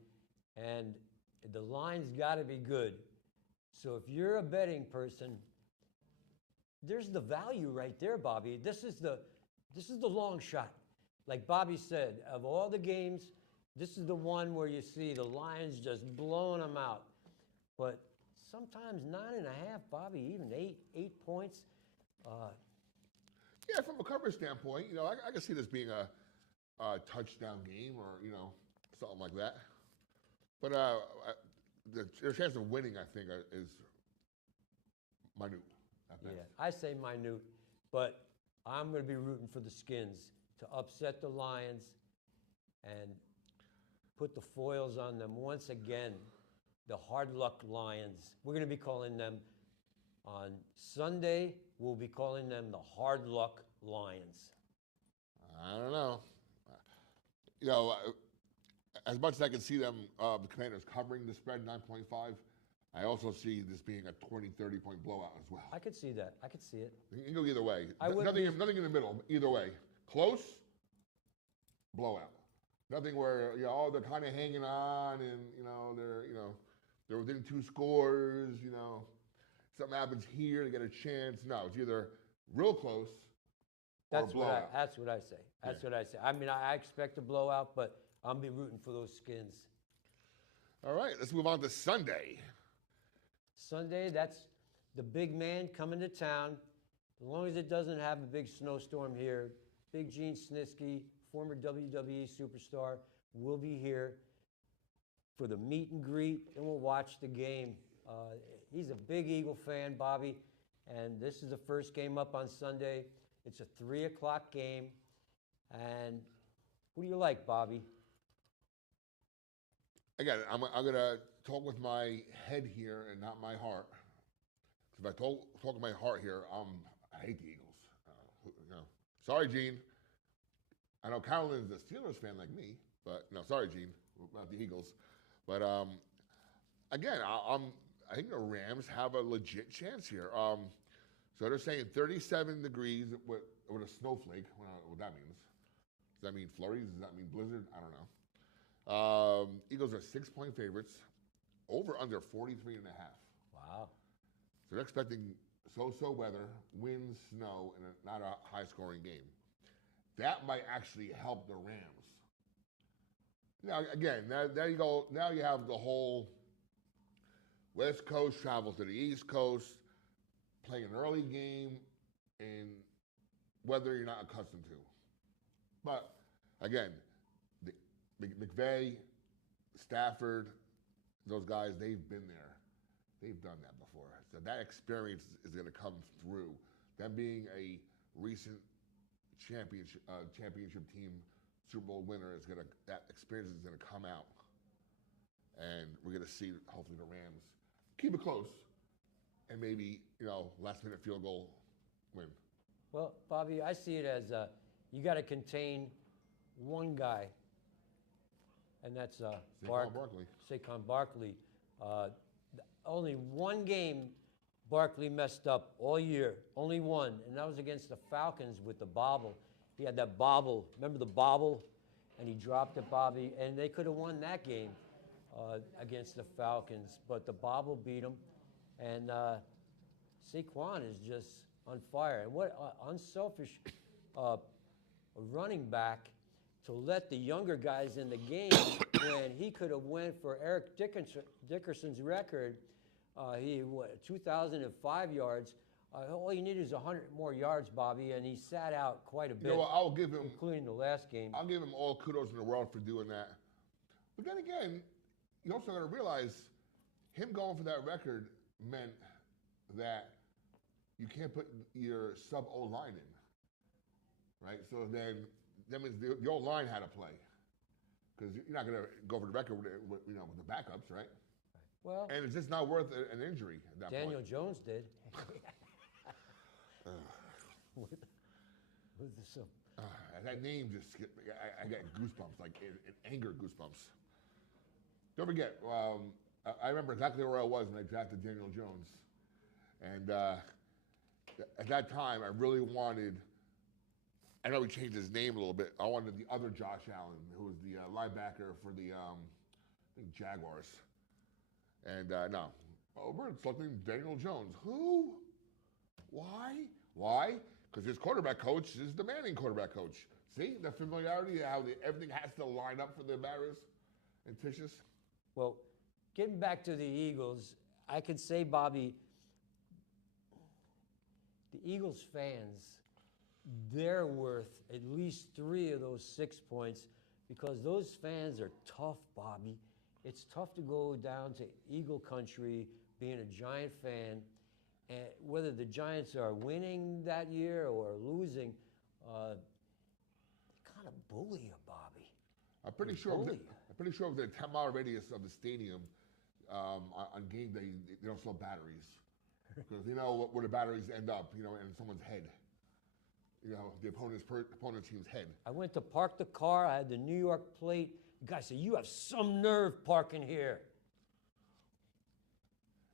and the line's got to be good. So if you're a betting person, there's the value right there, Bobby. This is the long shot. Like Bobby said, of all the games, this is the one where you see the Lions just blowing them out. But sometimes 9.5, Bobby, even 8 points. Yeah, from a coverage standpoint, I can see this being a touchdown game or, something like that. But the chance of winning, I think, is minute. Yeah, I say minute. But I'm going to be rooting for the Skins to upset the Lions and put the foils on them once again, the hard luck Lions. We're going to be calling them on Sunday. We'll be calling them the hard luck Lions. I don't know. As much as I can see them, the Commanders covering the spread 9.5, I also see this being a 20, 30-point blowout as well. I could see that. I could see it. You can go either way. Nothing in the middle. Either way. Close, blowout. Nothing where they're kind of hanging on and they're within 2 scores. Something happens here to get a chance. No, it's either real close or a blowout. That's what I say. That's what I say. I mean, I expect a blowout, but I'll be rooting for those Skins. All right, let's move on to Sunday. Sunday, that's the big man coming to town. As long as it doesn't have a big snowstorm here, Big Gene Snitsky, former WWE superstar, will be here for the meet and greet, and we'll watch the game. He's a big Eagle fan, Bobby, and this is the first game up on Sunday. It's a 3 o'clock game, and who do you like, Bobby? again, I'm going to talk with my head here and not my heart. If I talk with my heart here, I hate the Eagles. Sorry, Gene. I know Carolyn's a Steelers fan like me, but no, sorry, Gene, about the Eagles. But again, I think the Rams have a legit chance here. So they're saying 37 degrees with a snowflake. I don't know what that means. Does that mean flurries? Does that mean blizzard? I don't know. Eagles are 6-point favorites. Over under 43 and a half. Wow. So they're expecting so-so weather, wind, snow, and not a high-scoring game. That might actually help the Rams. Now, again, there you go. Now you have the whole West Coast travel to the East Coast, playing an early game in weather you're not accustomed to. But, again, McVay, Stafford, those guys, they've been there. They've done that before. So that experience is going to come through. Them being a recent championship team, Super Bowl winner, that experience is going to come out. And we're going to see, hopefully, the Rams keep it close and maybe, last-minute field goal win. Well, Bobby, I see it as you got to contain one guy, and that's Saquon Barkley. Only one game Barkley messed up all year, only one, and that was against the Falcons with the bobble. He had that bobble. Remember the bobble? And he dropped it, Bobby, and they could have won that game against the Falcons, but the bobble beat him, and Saquon is just on fire. And what unselfish running back to let the younger guys in the game when he could have went for Eric Dickerson's record. He 2,005 yards. All you need is 100 more yards, Bobby, and he sat out quite a bit. I'll give him, including the last game. I'll give him all kudos in the world for doing that. But then again, you also got to realize him going for that record meant that you can't put your sub-O line in, right? So then that means the old line had to play because you're not going to go for the record with the backups, right? Well, and it's just not worth an injury at that Daniel point. Jones did. That name just, I get goosebumps, like anger goosebumps. Don't forget, I remember exactly where I was when I drafted Daniel Jones. And at that time, I really wanted, I know he changed his name a little bit. I wanted the other Josh Allen, who was the linebacker for the I think Jaguars. And no, we're selecting Daniel Jones. Who? Why? Because his quarterback coach is the Manning quarterback coach. See the familiarity, how everything has to line up for the Maras and Tisches. Well, getting back to the Eagles, I could say, Bobby, the Eagles fans, they're worth at least 3 of those 6 points because those fans are tough, Bobby. It's tough to go down to Eagle country being a Giant fan, and whether the Giants are winning that year or losing, they kind of bully you, Bobby. I'm pretty sure within a 10-mile radius of the stadium, on game day, they don't sell batteries because you know where the batteries end up, in someone's head. The opponent's team's head. I went to park the car. I had the New York plate. The guy said, "You have some nerve parking here."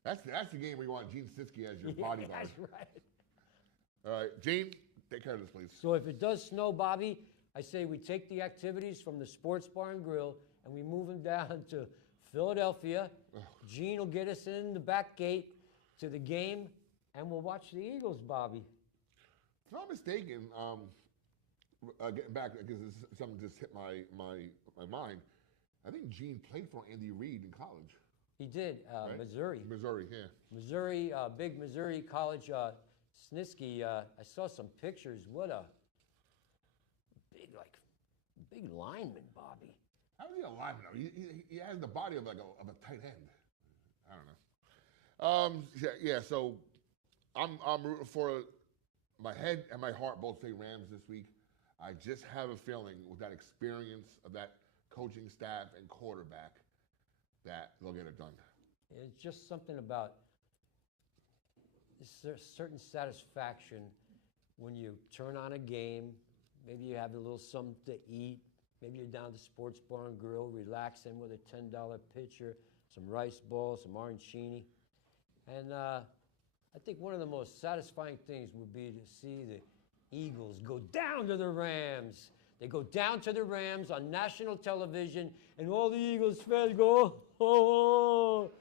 That's the game where you want Gene Siski as your bodyguard. That's right. All right, Gene, take care of this, please. So if it does snow, Bobby, I say we take the activities from the Sports Bar and Grill and we move them down to Philadelphia. Gene will get us in the back gate to the game, and we'll watch the Eagles, Bobby. If I'm not mistaken, getting back, because something just hit my mind, I think Gene played for Andy Reid in college. He did, right? Missouri. Missouri, yeah. Missouri, big Missouri college. Snitsky, I saw some pictures. What a big lineman, Bobby. How is he a lineman? He has the body of a tight end. I don't know. Yeah. So I'm rooting for. My head and my heart both say Rams this week. I just have a feeling with that experience of that coaching staff and quarterback that they'll get it done. It's just something about certain satisfaction when you turn on a game. Maybe you have a little something to eat. Maybe you're down to Sports Bar and Grill, relaxing with a $10 pitcher, some rice balls, some arancini. And I think one of the most satisfying things would be to see the Eagles go down to the Rams. They go down to the Rams on national television, and all the Eagles fans go, oh.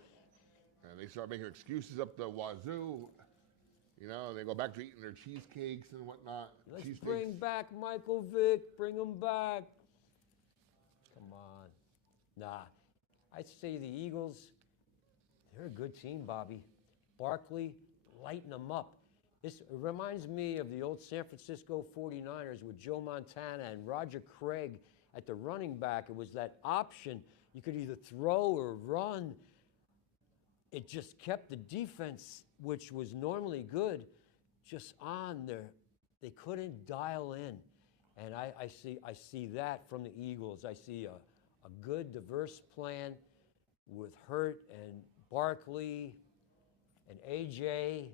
And they start making excuses up the wazoo. You know, they go back to eating their cheesecakes and whatnot. Let's bring back Michael Vick. Bring him back. Come on. Nah, I'd say the Eagles, they're a good team, Bobby. Barkley, lighten them up. It reminds me of the old San Francisco 49ers with Joe Montana and Roger Craig at the running back. It was that option. You could either throw or run. It just kept the defense, which was normally good, just on there. They couldn't dial in. And I see that from the Eagles. I see a good, diverse plan with Hurt and Barkley and AJ.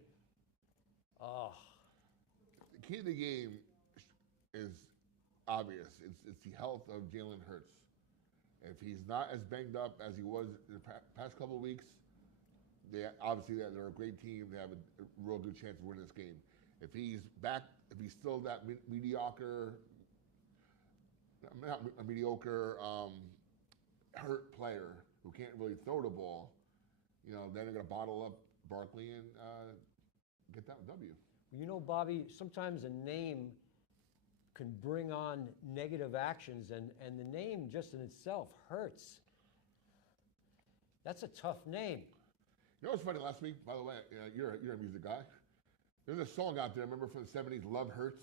Oh. The key to the game is obvious. It's the health of Jalen Hurts. If he's not as banged up as he was in the past couple of weeks, they're a great team. They have a real good chance of winning this game. If he's back, if he's still that mediocre, not a mediocre, hurt player who can't really throw the ball, you know, then they're going to bottle up Barkley and get that W. You know, Bobby, sometimes a name can bring on negative actions, and the name just in itself hurts. That's a tough name. You know what's funny? Last week, by the way, you're a music guy. There's a song out there, remember from the 70s, Love Hurts?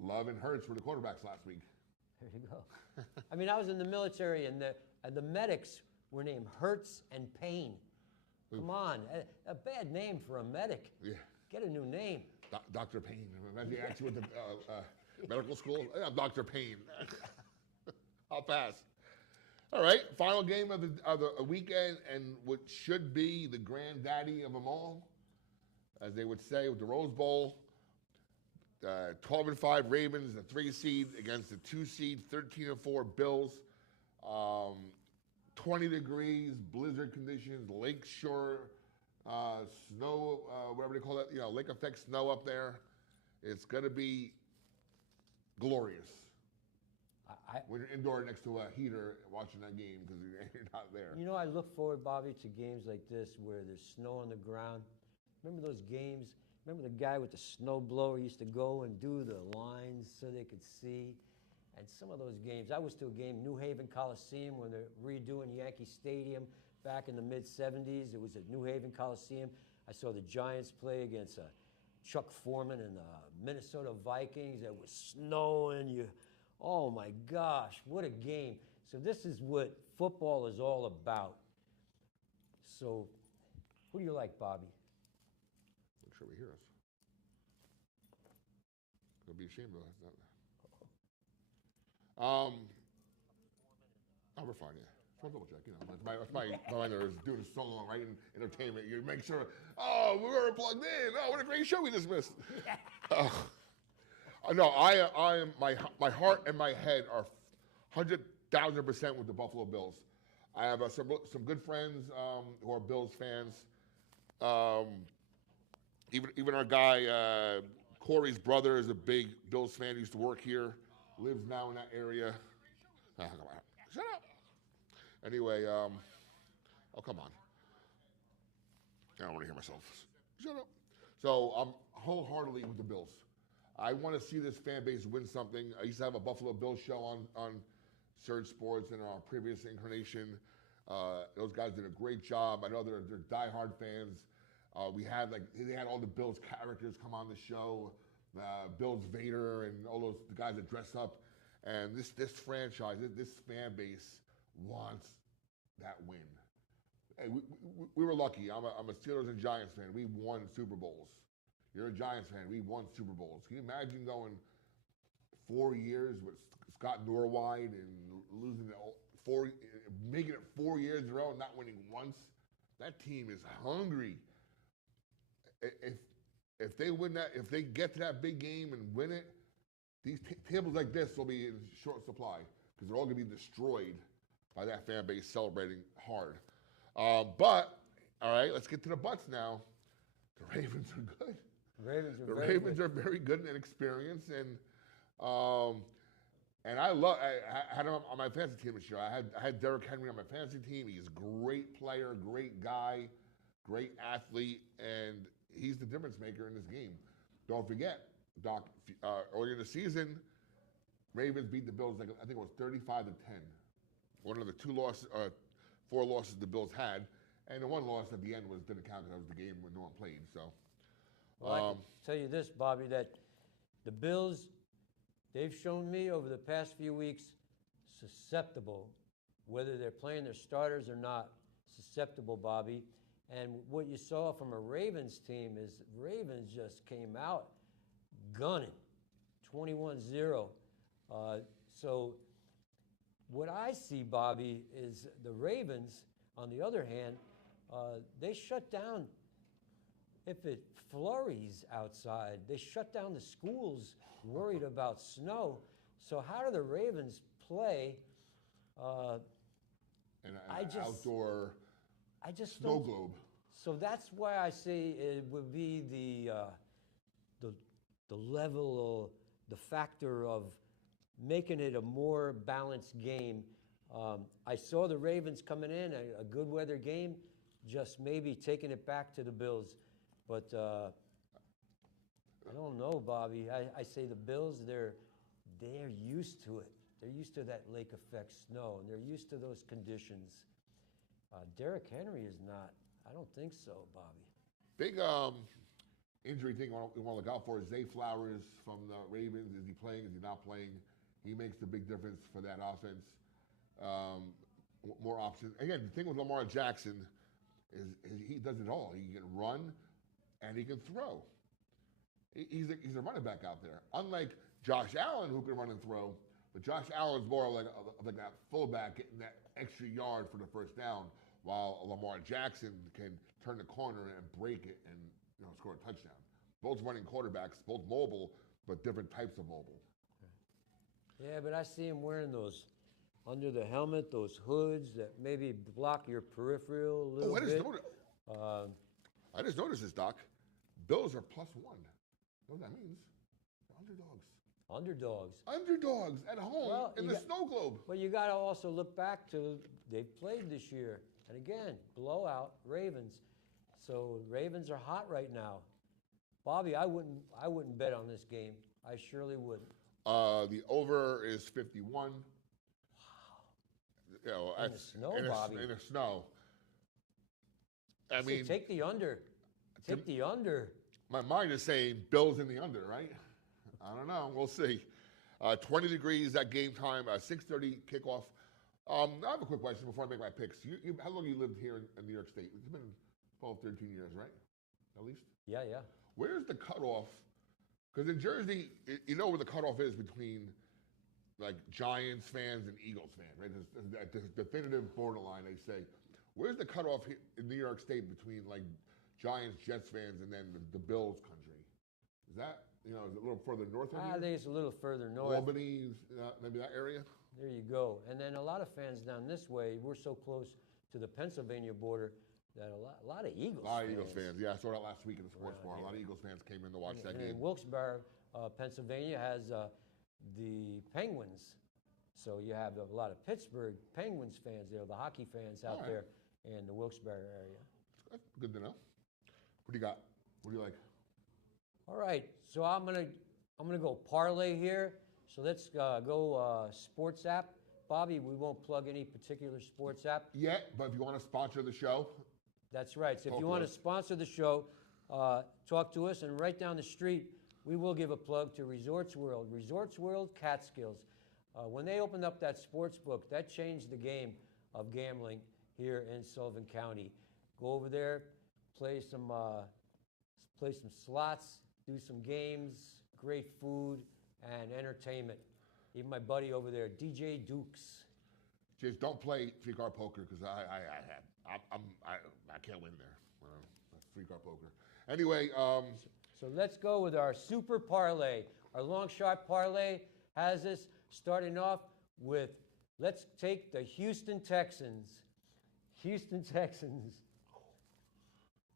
Love and Hurts were the quarterbacks last week. There you go. I mean, I was in the military, and the medics were named Hurts and Pain. Come on, a bad name for a medic. Yeah. Get a new name. Dr. Payne. Imagine you actually went to medical school. Yeah, Dr. Payne. I'll pass. All right, final game of the weekend, and what should be the granddaddy of them all, as they would say, with the Rose Bowl. 12-5 Ravens, the 3 seed against the 2 seed, 13-4 Bills. 20 degrees, blizzard conditions, lakeshore snow, whatever they call it, you know, lake effect snow up there. It's going to be glorious. When you're indoor next to a heater watching that game because you're not there. You know, I look forward, Bobby, to games like this where there's snow on the ground. Remember those games? Remember the guy with the snow blower used to go and do the lines so they could see? And some of those games, I was to a game, New Haven Coliseum, when they're redoing Yankee Stadium back in the mid-'70s. It was at New Haven Coliseum. I saw the Giants play against Chuck Foreman and the Minnesota Vikings. It was snowing. Oh my gosh, what a game. So this is what football is all about. So who do you like, Bobby? Make sure we hear us. It'll be a shame, though. Oh, we're fine, yeah. Just double check, you know. That's my mind is doing so long, right? In entertainment, you make sure, oh, we were plugged in. Oh, what a great show we just missed. No, I am my heart and my head are 100,000% with the Buffalo Bills. I have some good friends who are Bills fans. Even our guy Corey's brother is a big Bills fan. He used to work here, lives now in that area. Shut up. Anyway, oh come on. I don't want to hear myself. Shut up. So I'm wholeheartedly with the Bills. I want to see this fan base win something. I used to have a Buffalo Bills show on Surge Sports in our previous incarnation. Those guys did a great job. I know they're diehard fans. They had all the Bills characters come on the show, Bills Vader and all the guys that dress up. And this franchise, this fan base wants that win. Hey, we were lucky. I'm a Steelers and Giants fan. We won Super Bowls. You're a Giants fan. We won Super Bowls. Can you imagine going 4 years with Scott Norwide and losing 4 making it 4 years in a row, not winning once. That team is hungry. If they win that, if they get to that big game and win it, these tables like this will be in short supply because they're all going to be destroyed by that fan base celebrating hard. But all right, let's get to the buts now. The Ravens are good. Ravens The Ravens are very good and experienced, and I love. I had him on my fantasy team this year. I had Derrick Henry on my fantasy team. He's a great player, great guy, great athlete, and he's the difference maker in this game. Don't forget, Doc. Earlier in the season, Ravens beat the Bills. I think it was 35-10. One of the 4 losses the Bills had, and the one loss at the end didn't count because that was the game when no one played. So. Well, I can tell you this, Bobby, that the Bills, they've shown me over the past few weeks, susceptible, whether they're playing their starters or not, susceptible, Bobby. And what you saw from a Ravens team is Ravens just came out gunning, 21-0. So what I see, Bobby, is the Ravens, on the other hand, they shut down. If it flurries outside, they shut down the schools worried about snow. So how do the Ravens play? Outdoor I just snow don't, globe. So that's why I say it would be the level or the factor of making it a more balanced game. I saw the Ravens coming in, a good weather game, just maybe taking it back to the Bills. But I don't know, Bobby. I say the Bills, they're used to it. They're used to that lake effect snow, and they're used to those conditions. Derrick Henry is not. I don't think so, Bobby. Big injury thing we want to look out for is Zay Flowers from the Ravens. Is he playing? Is he not playing? He makes the big difference for that offense. More options. Again, the thing with Lamar Jackson is he does it all. He can run and he can throw. He's a running back out there. Unlike Josh Allen, who can run and throw, but Josh Allen's more like that fullback getting that extra yard for the first down, while Lamar Jackson can turn the corner and break it and score a touchdown. Both running quarterbacks, both mobile, but different types of mobile. Yeah, but I see him wearing those under the helmet, those hoods that maybe block your peripheral a little bit. I just noticed this, Doc. Bills are +1. You know what that means? Underdogs. Underdogs at home in the snow globe. But you got to also look back to they've played this year, and again, blowout Ravens. So Ravens are hot right now. Bobby, I wouldn't bet on this game. I surely wouldn't. The over is 51. Wow. In the snow, Bobby. In the snow. I mean, take the under. Take the under. My mind is saying Bills in the under, right? I don't know. We'll see. 20 degrees at game time. 6:30 kickoff. I have a quick question before I make my picks. How long have you lived here in New York State? It's been 12, 13 years, right? At least? Yeah. Where's the cutoff? Because in Jersey, you know where the cutoff is between like Giants fans and Eagles fans, right? There's the definitive borderline, they say. Where's the cutoff in New York State between like Giants, Jets fans, and then the Bills country? Is that, is it a little further north of here? I think it's a little further north. Albany, maybe that area? There you go. And then a lot of fans down this way, we're so close to the Pennsylvania border that a lot of Eagles fans. A lot of Eagles fans, yeah. I saw that last week in the sports bar. A lot of Eagles fans came in to watch that game. And Wilkes-Barre, Pennsylvania has the Penguins. So you have a lot of Pittsburgh Penguins fans there, the hockey fans out there in the Wilkes-Barre area. That's good to know. What do you got? What do you like? All right, so I'm gonna go parlay here. So let's go sports app. Bobby, we won't plug any particular sports app. Yet, but if you want to sponsor the show. That's right. So if you want to sponsor the show, talk to us. And right down the street, we will give a plug to Resorts World. Resorts World Catskills. When they opened up that sports book, that changed the game of gambling here in Sullivan County. Go over there, play some slots, do some games, great food, and entertainment. Even my buddy over there, DJ Dukes. Just don't play three-card poker because I can't win there. That's three-card poker. Anyway, So let's go with our super parlay. Our long shot parlay has us starting off with, let's take the Houston Texans. Houston Texans.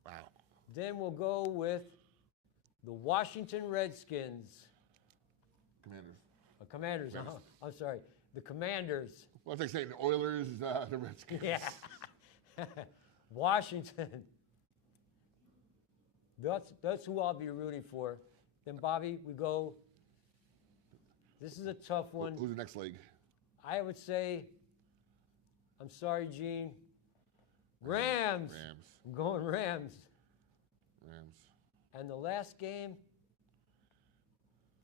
wow. Then we'll go with the Washington Redskins. Commanders. Commanders. Yes. I'm sorry. The Commanders. What's like saying? The Oilers, the Redskins. Yeah. Washington. That's who I'll be rooting for. Then, Bobby, we go. This is a tough one. Who's the next leg? I would say, I'm sorry, Gene. Rams. Rams. I'm going Rams. Rams. And the last game,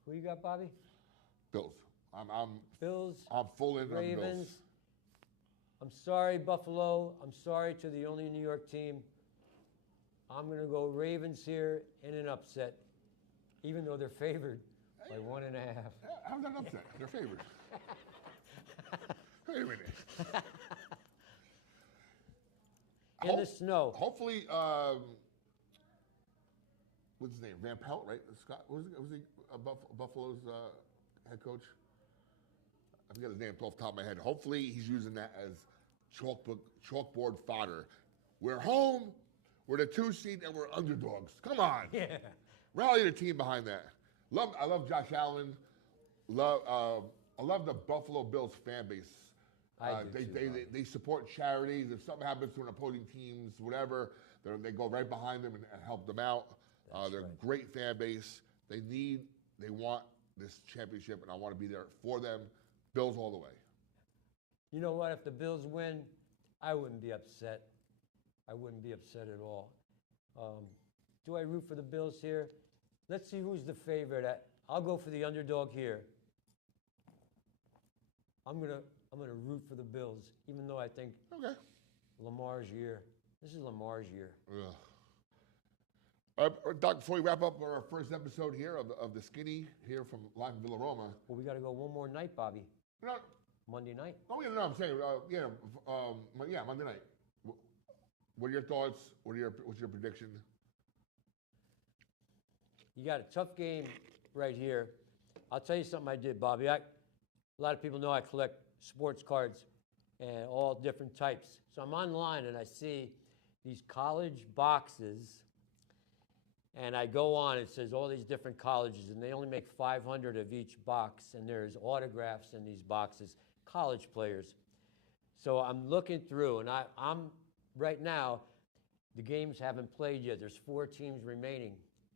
who you got, Bobby? Bills. Bills. I'm full in on the Ravens. Bills. I'm sorry, Buffalo. I'm sorry to the only New York team. I'm going to go Ravens here in an upset, even though they're favored by 1.5. How's that an upset? They're favored. Wait a minute. In the snow. Hopefully, what's his name? Van Pelt, right? Scott, was he Buffalo's head coach? I forget his name off the top of my head. Hopefully, he's using that as chalkboard fodder. We're home. We're the 2 seed and we're underdogs. Come on. Yeah. Rally the team behind that. I love Josh Allen. I love the Buffalo Bills fan base. They support charities. If something happens to an opposing teams, whatever, they go right behind them and help them out. They're a great fan base. They want this championship, and I want to be there for them. Bills all the way. You know what? If the Bills win, I wouldn't be upset. I wouldn't be upset at all. Do I root for the Bills here? Let's see who's the favorite. I'll go for the underdog here. I'm gonna root for the Bills, even though I think Lamar's year. This is Lamar's year. Doc, before we wrap up our first episode here of the Skinny here from live in Villa Roma. Well, we got to go one more night, Bobby. No, Monday night. oh yeah, no, I'm saying Monday night. What are your thoughts? What's your prediction? You got a tough game right here. I'll tell you something I did, Bobby. A lot of people know I collect sports cards and all different types. So I'm online and I see these college boxes, and I go on. It says all these different colleges, and they only make 500 of each box, and there's autographs in these boxes, college players. So I'm looking through, and I'm right now, the games haven't played yet. There's 4 teams remaining.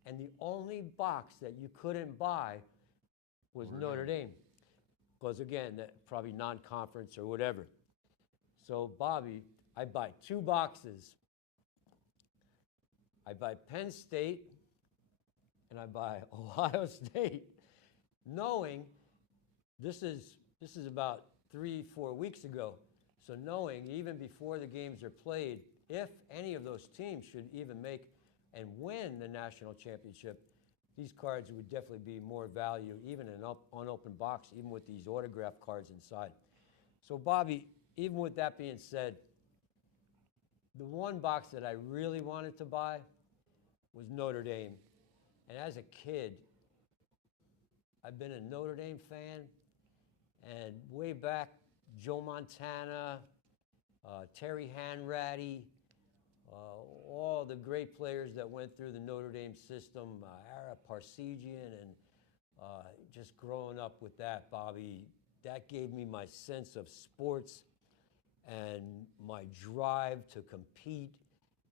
And the only box that you couldn't buy was Notre Dame. Because, again, probably non-conference or whatever. So, Bobby, I buy 2 boxes. I buy Penn State, and I buy Ohio State, knowing this is about 3-4 weeks ago. So knowing even before the games are played, if any of those teams should even make and win the national championship, these cards would definitely be more value, even in an unopened box, even with these autograph cards inside. So, Bobby, even with that being said, the one box that I really wanted to buy was Notre Dame. And as a kid, I've been a Notre Dame fan, and way back, Joe Montana, Terry Hanratty, all the great players that went through the Notre Dame system, Ara Parsegian, and just growing up with that, Bobby, that gave me my sense of sports and my drive to compete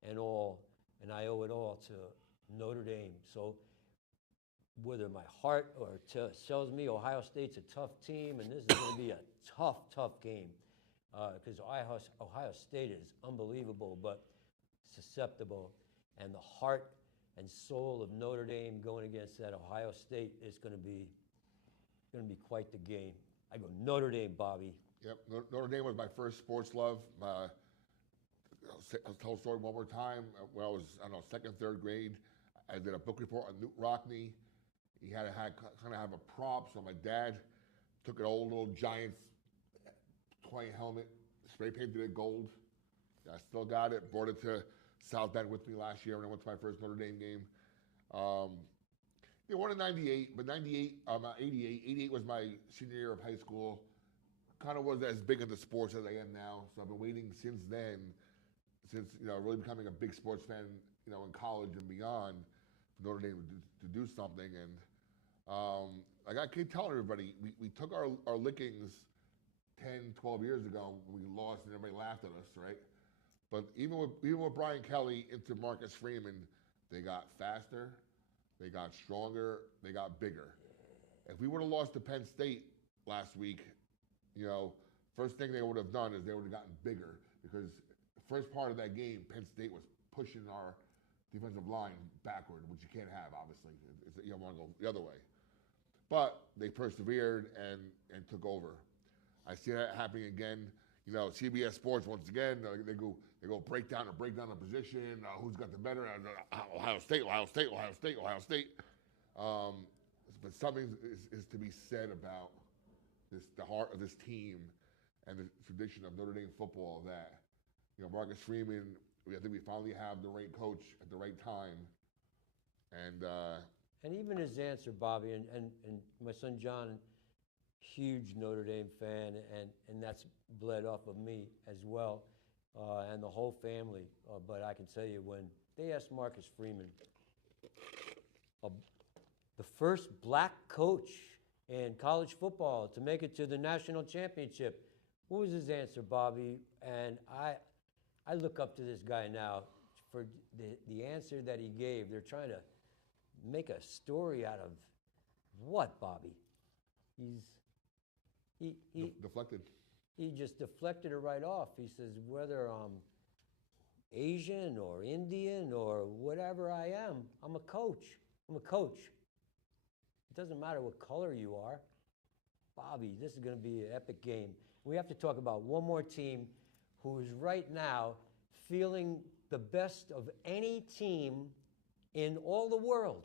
and all, and I owe it all to Notre Dame. So whether my heart tells me Ohio State's a tough team, and this is going to be a tough game, because Ohio State is unbelievable, but susceptible, and the heart and soul of Notre Dame going against that Ohio State is going to be quite the game. I go Notre Dame, Bobby. Yep, Notre Dame was my first sports love. I'll tell the story one more time. When I was, second, third grade, I did a book report on Newt Rockne. He had to kind of have a prop, so my dad took an old little Giants toy helmet, spray painted it gold. I still got it. Brought it to South Bend with me last year when I went to my first Notre Dame game. They won in 98, but 88 was my senior year of high school. Kind of was as big into sports as I am now. So I've been waiting since then, since, really becoming a big sports fan, in college and beyond, for Notre Dame to do something. And like I keep telling everybody, we took our lickings 10, 12 years ago when we lost and everybody laughed at us, right? But even with Brian Kelly into Marcus Freeman, they got faster, they got stronger, they got bigger. If we would have lost to Penn State last week, first thing they would have done is they would have gotten bigger, because the first part of that game, Penn State was pushing our defensive line backward, which you can't have, obviously. You don't want to go the other way. But they persevered and took over. I see that happening again. CBS Sports, once again, they go break down the position, who's got the better, Ohio State. But something is to be said about the heart of this team and the tradition of Notre Dame football, that, Marcus Freeman, I think we finally have the right coach at the right time. And even his answer, Bobby, and my son John, huge Notre Dame fan, and that's bled off of me as well, and the whole family. But I can tell you, when they asked Marcus Freeman, the first black coach in college football to make it to the national championship, what was his answer, Bobby? And I look up to this guy now for the answer that he gave. They're trying to make a story out of what, Bobby? He deflected. He just deflected it right off. He says, whether I'm Asian or Indian or whatever I am, I'm a coach. I'm a coach. It doesn't matter what color you are. Bobby, this is going to be an epic game. We have to talk about one more team who is right now feeling the best of any team in all the world.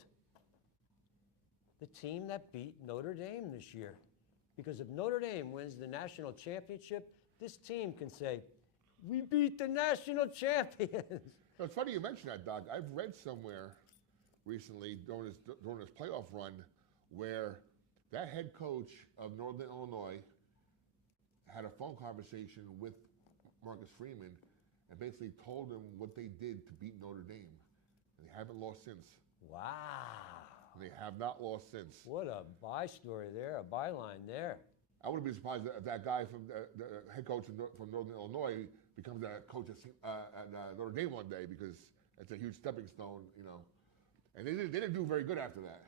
The team that beat Notre Dame this year. Because if Notre Dame wins the national championship, this team can say, we beat the national champions. It's funny you mention that, Doc. I've read somewhere recently during this playoff run where that head coach of Northern Illinois had a phone conversation with Marcus Freeman and basically told him what they did to beat Notre Dame. And they haven't lost since. Wow. They have not lost since. What a by story there, a byline there. I wouldn't be surprised if that guy from the head coach from Northern Illinois becomes a coach at Notre Dame one day, because it's a huge stepping stone, And they didn't do very good after that.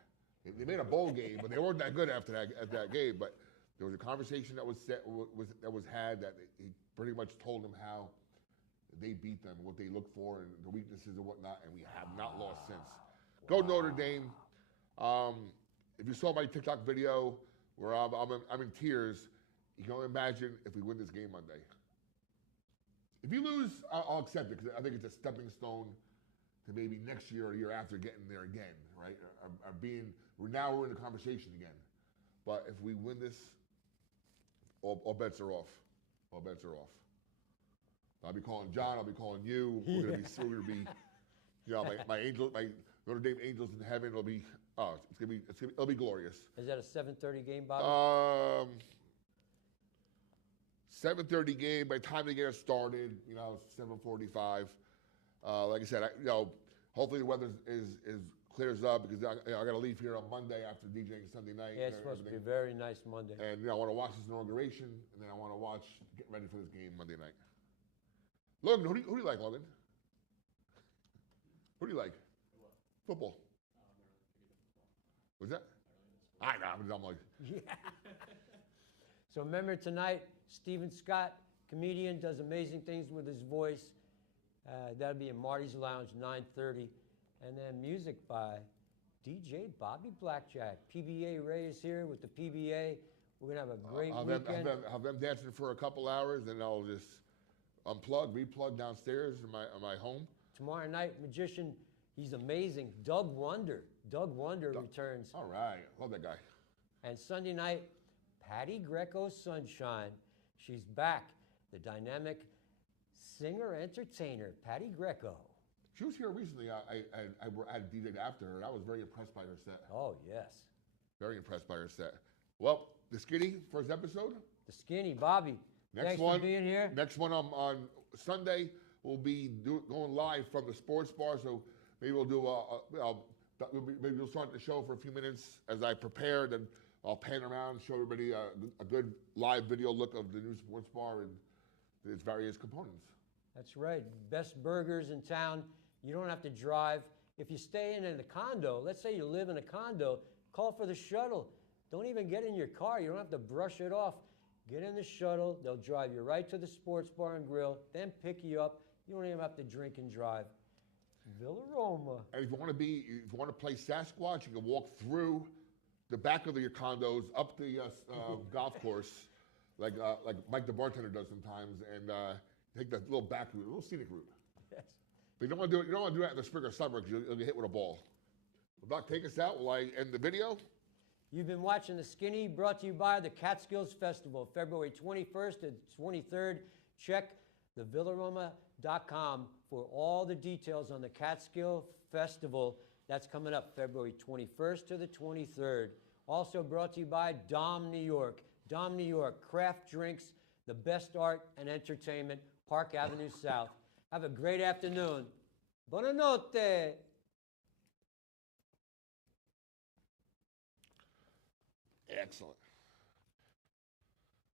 They made a bowl game, but they weren't that good after that game. But there was a conversation that was had that he pretty much told them how they beat them, what they look for, and the weaknesses and whatnot, and we have not lost since. Go Notre Dame. If you saw my TikTok video where I'm in tears, you can only imagine if we win this game Monday. If you lose, I'll accept it, because I think it's a stepping stone to maybe next year or the year after getting there again, right? Now we're in the conversation again. But if we win this, all bets are off. All bets are off. I'll be calling John. I'll be calling you. We're gonna be my angel, my Notre Dame Angels in heaven. It'll be it'll be glorious. Is that a 7:30 game, Bobby? 7:30 game. By the time they get it started, 7:45. Like I said, hopefully the weather clears up, because I got to leave here on Monday after DJing Sunday night. Yeah, it's supposed to be a very nice Monday. And I want to watch this inauguration, and then I want to get ready for this game Monday night. Logan, who do you like, Logan? Who do you like? Football. What's that? I know. I'm like. Yeah. So remember tonight, Stephen Scott, comedian, does amazing things with his voice. That'll be in Marty's Lounge, 9:30. And then music by DJ Bobby Blackjack. PBA Ray is here with the PBA. We're going to have a great weekend. Have them dancing for a couple hours, then I'll just replug downstairs in my home. Tomorrow night, magician, he's amazing. Doug Wonder returns. All right. Love that guy. And Sunday night, Patty Greco Sunshine. She's back. the dynamic singer-entertainer, Patty Greco. She was here recently. I DJ'd after her, and I was very impressed by her set. Oh, yes. Very impressed by her set. Well, the Skinny, first episode. The Skinny, Bobby. Thanks for being here. Next one on Sunday, we'll be going live from the sports bar, so maybe we'll do maybe we'll start the show for a few minutes as I prepared, and I'll pan around, show everybody a good live video look of the new sports bar and its various components. That's right. Best burgers in town. You don't have to drive. If you stay in a condo, let's say you live in a condo, call for the shuttle. Don't even get in your car. You don't have to brush it off. Get in the shuttle. They'll drive you right to the sports bar and grill, then pick you up. You don't even have to drink and drive. Villaroma. And if you want to play Sasquatch, you can walk through the back of your condos up the golf course, like Mike the bartender does sometimes, and take that little back route, a little scenic route. Yes. But you don't want to do that in the spring or summer because you'll get hit with a ball. Well, Doc, take us out while I end the video. You've been watching The Skinny, brought to you by the Catskills Festival, February 21st to 23rd. Check thevillaroma.com for all the details on the Catskill Festival. That's coming up February 21st to the 23rd. Also brought to you by Dom New York. Dom New York, craft drinks, the best art and entertainment, Park Avenue South. Have a great afternoon. Buonanotte. Excellent.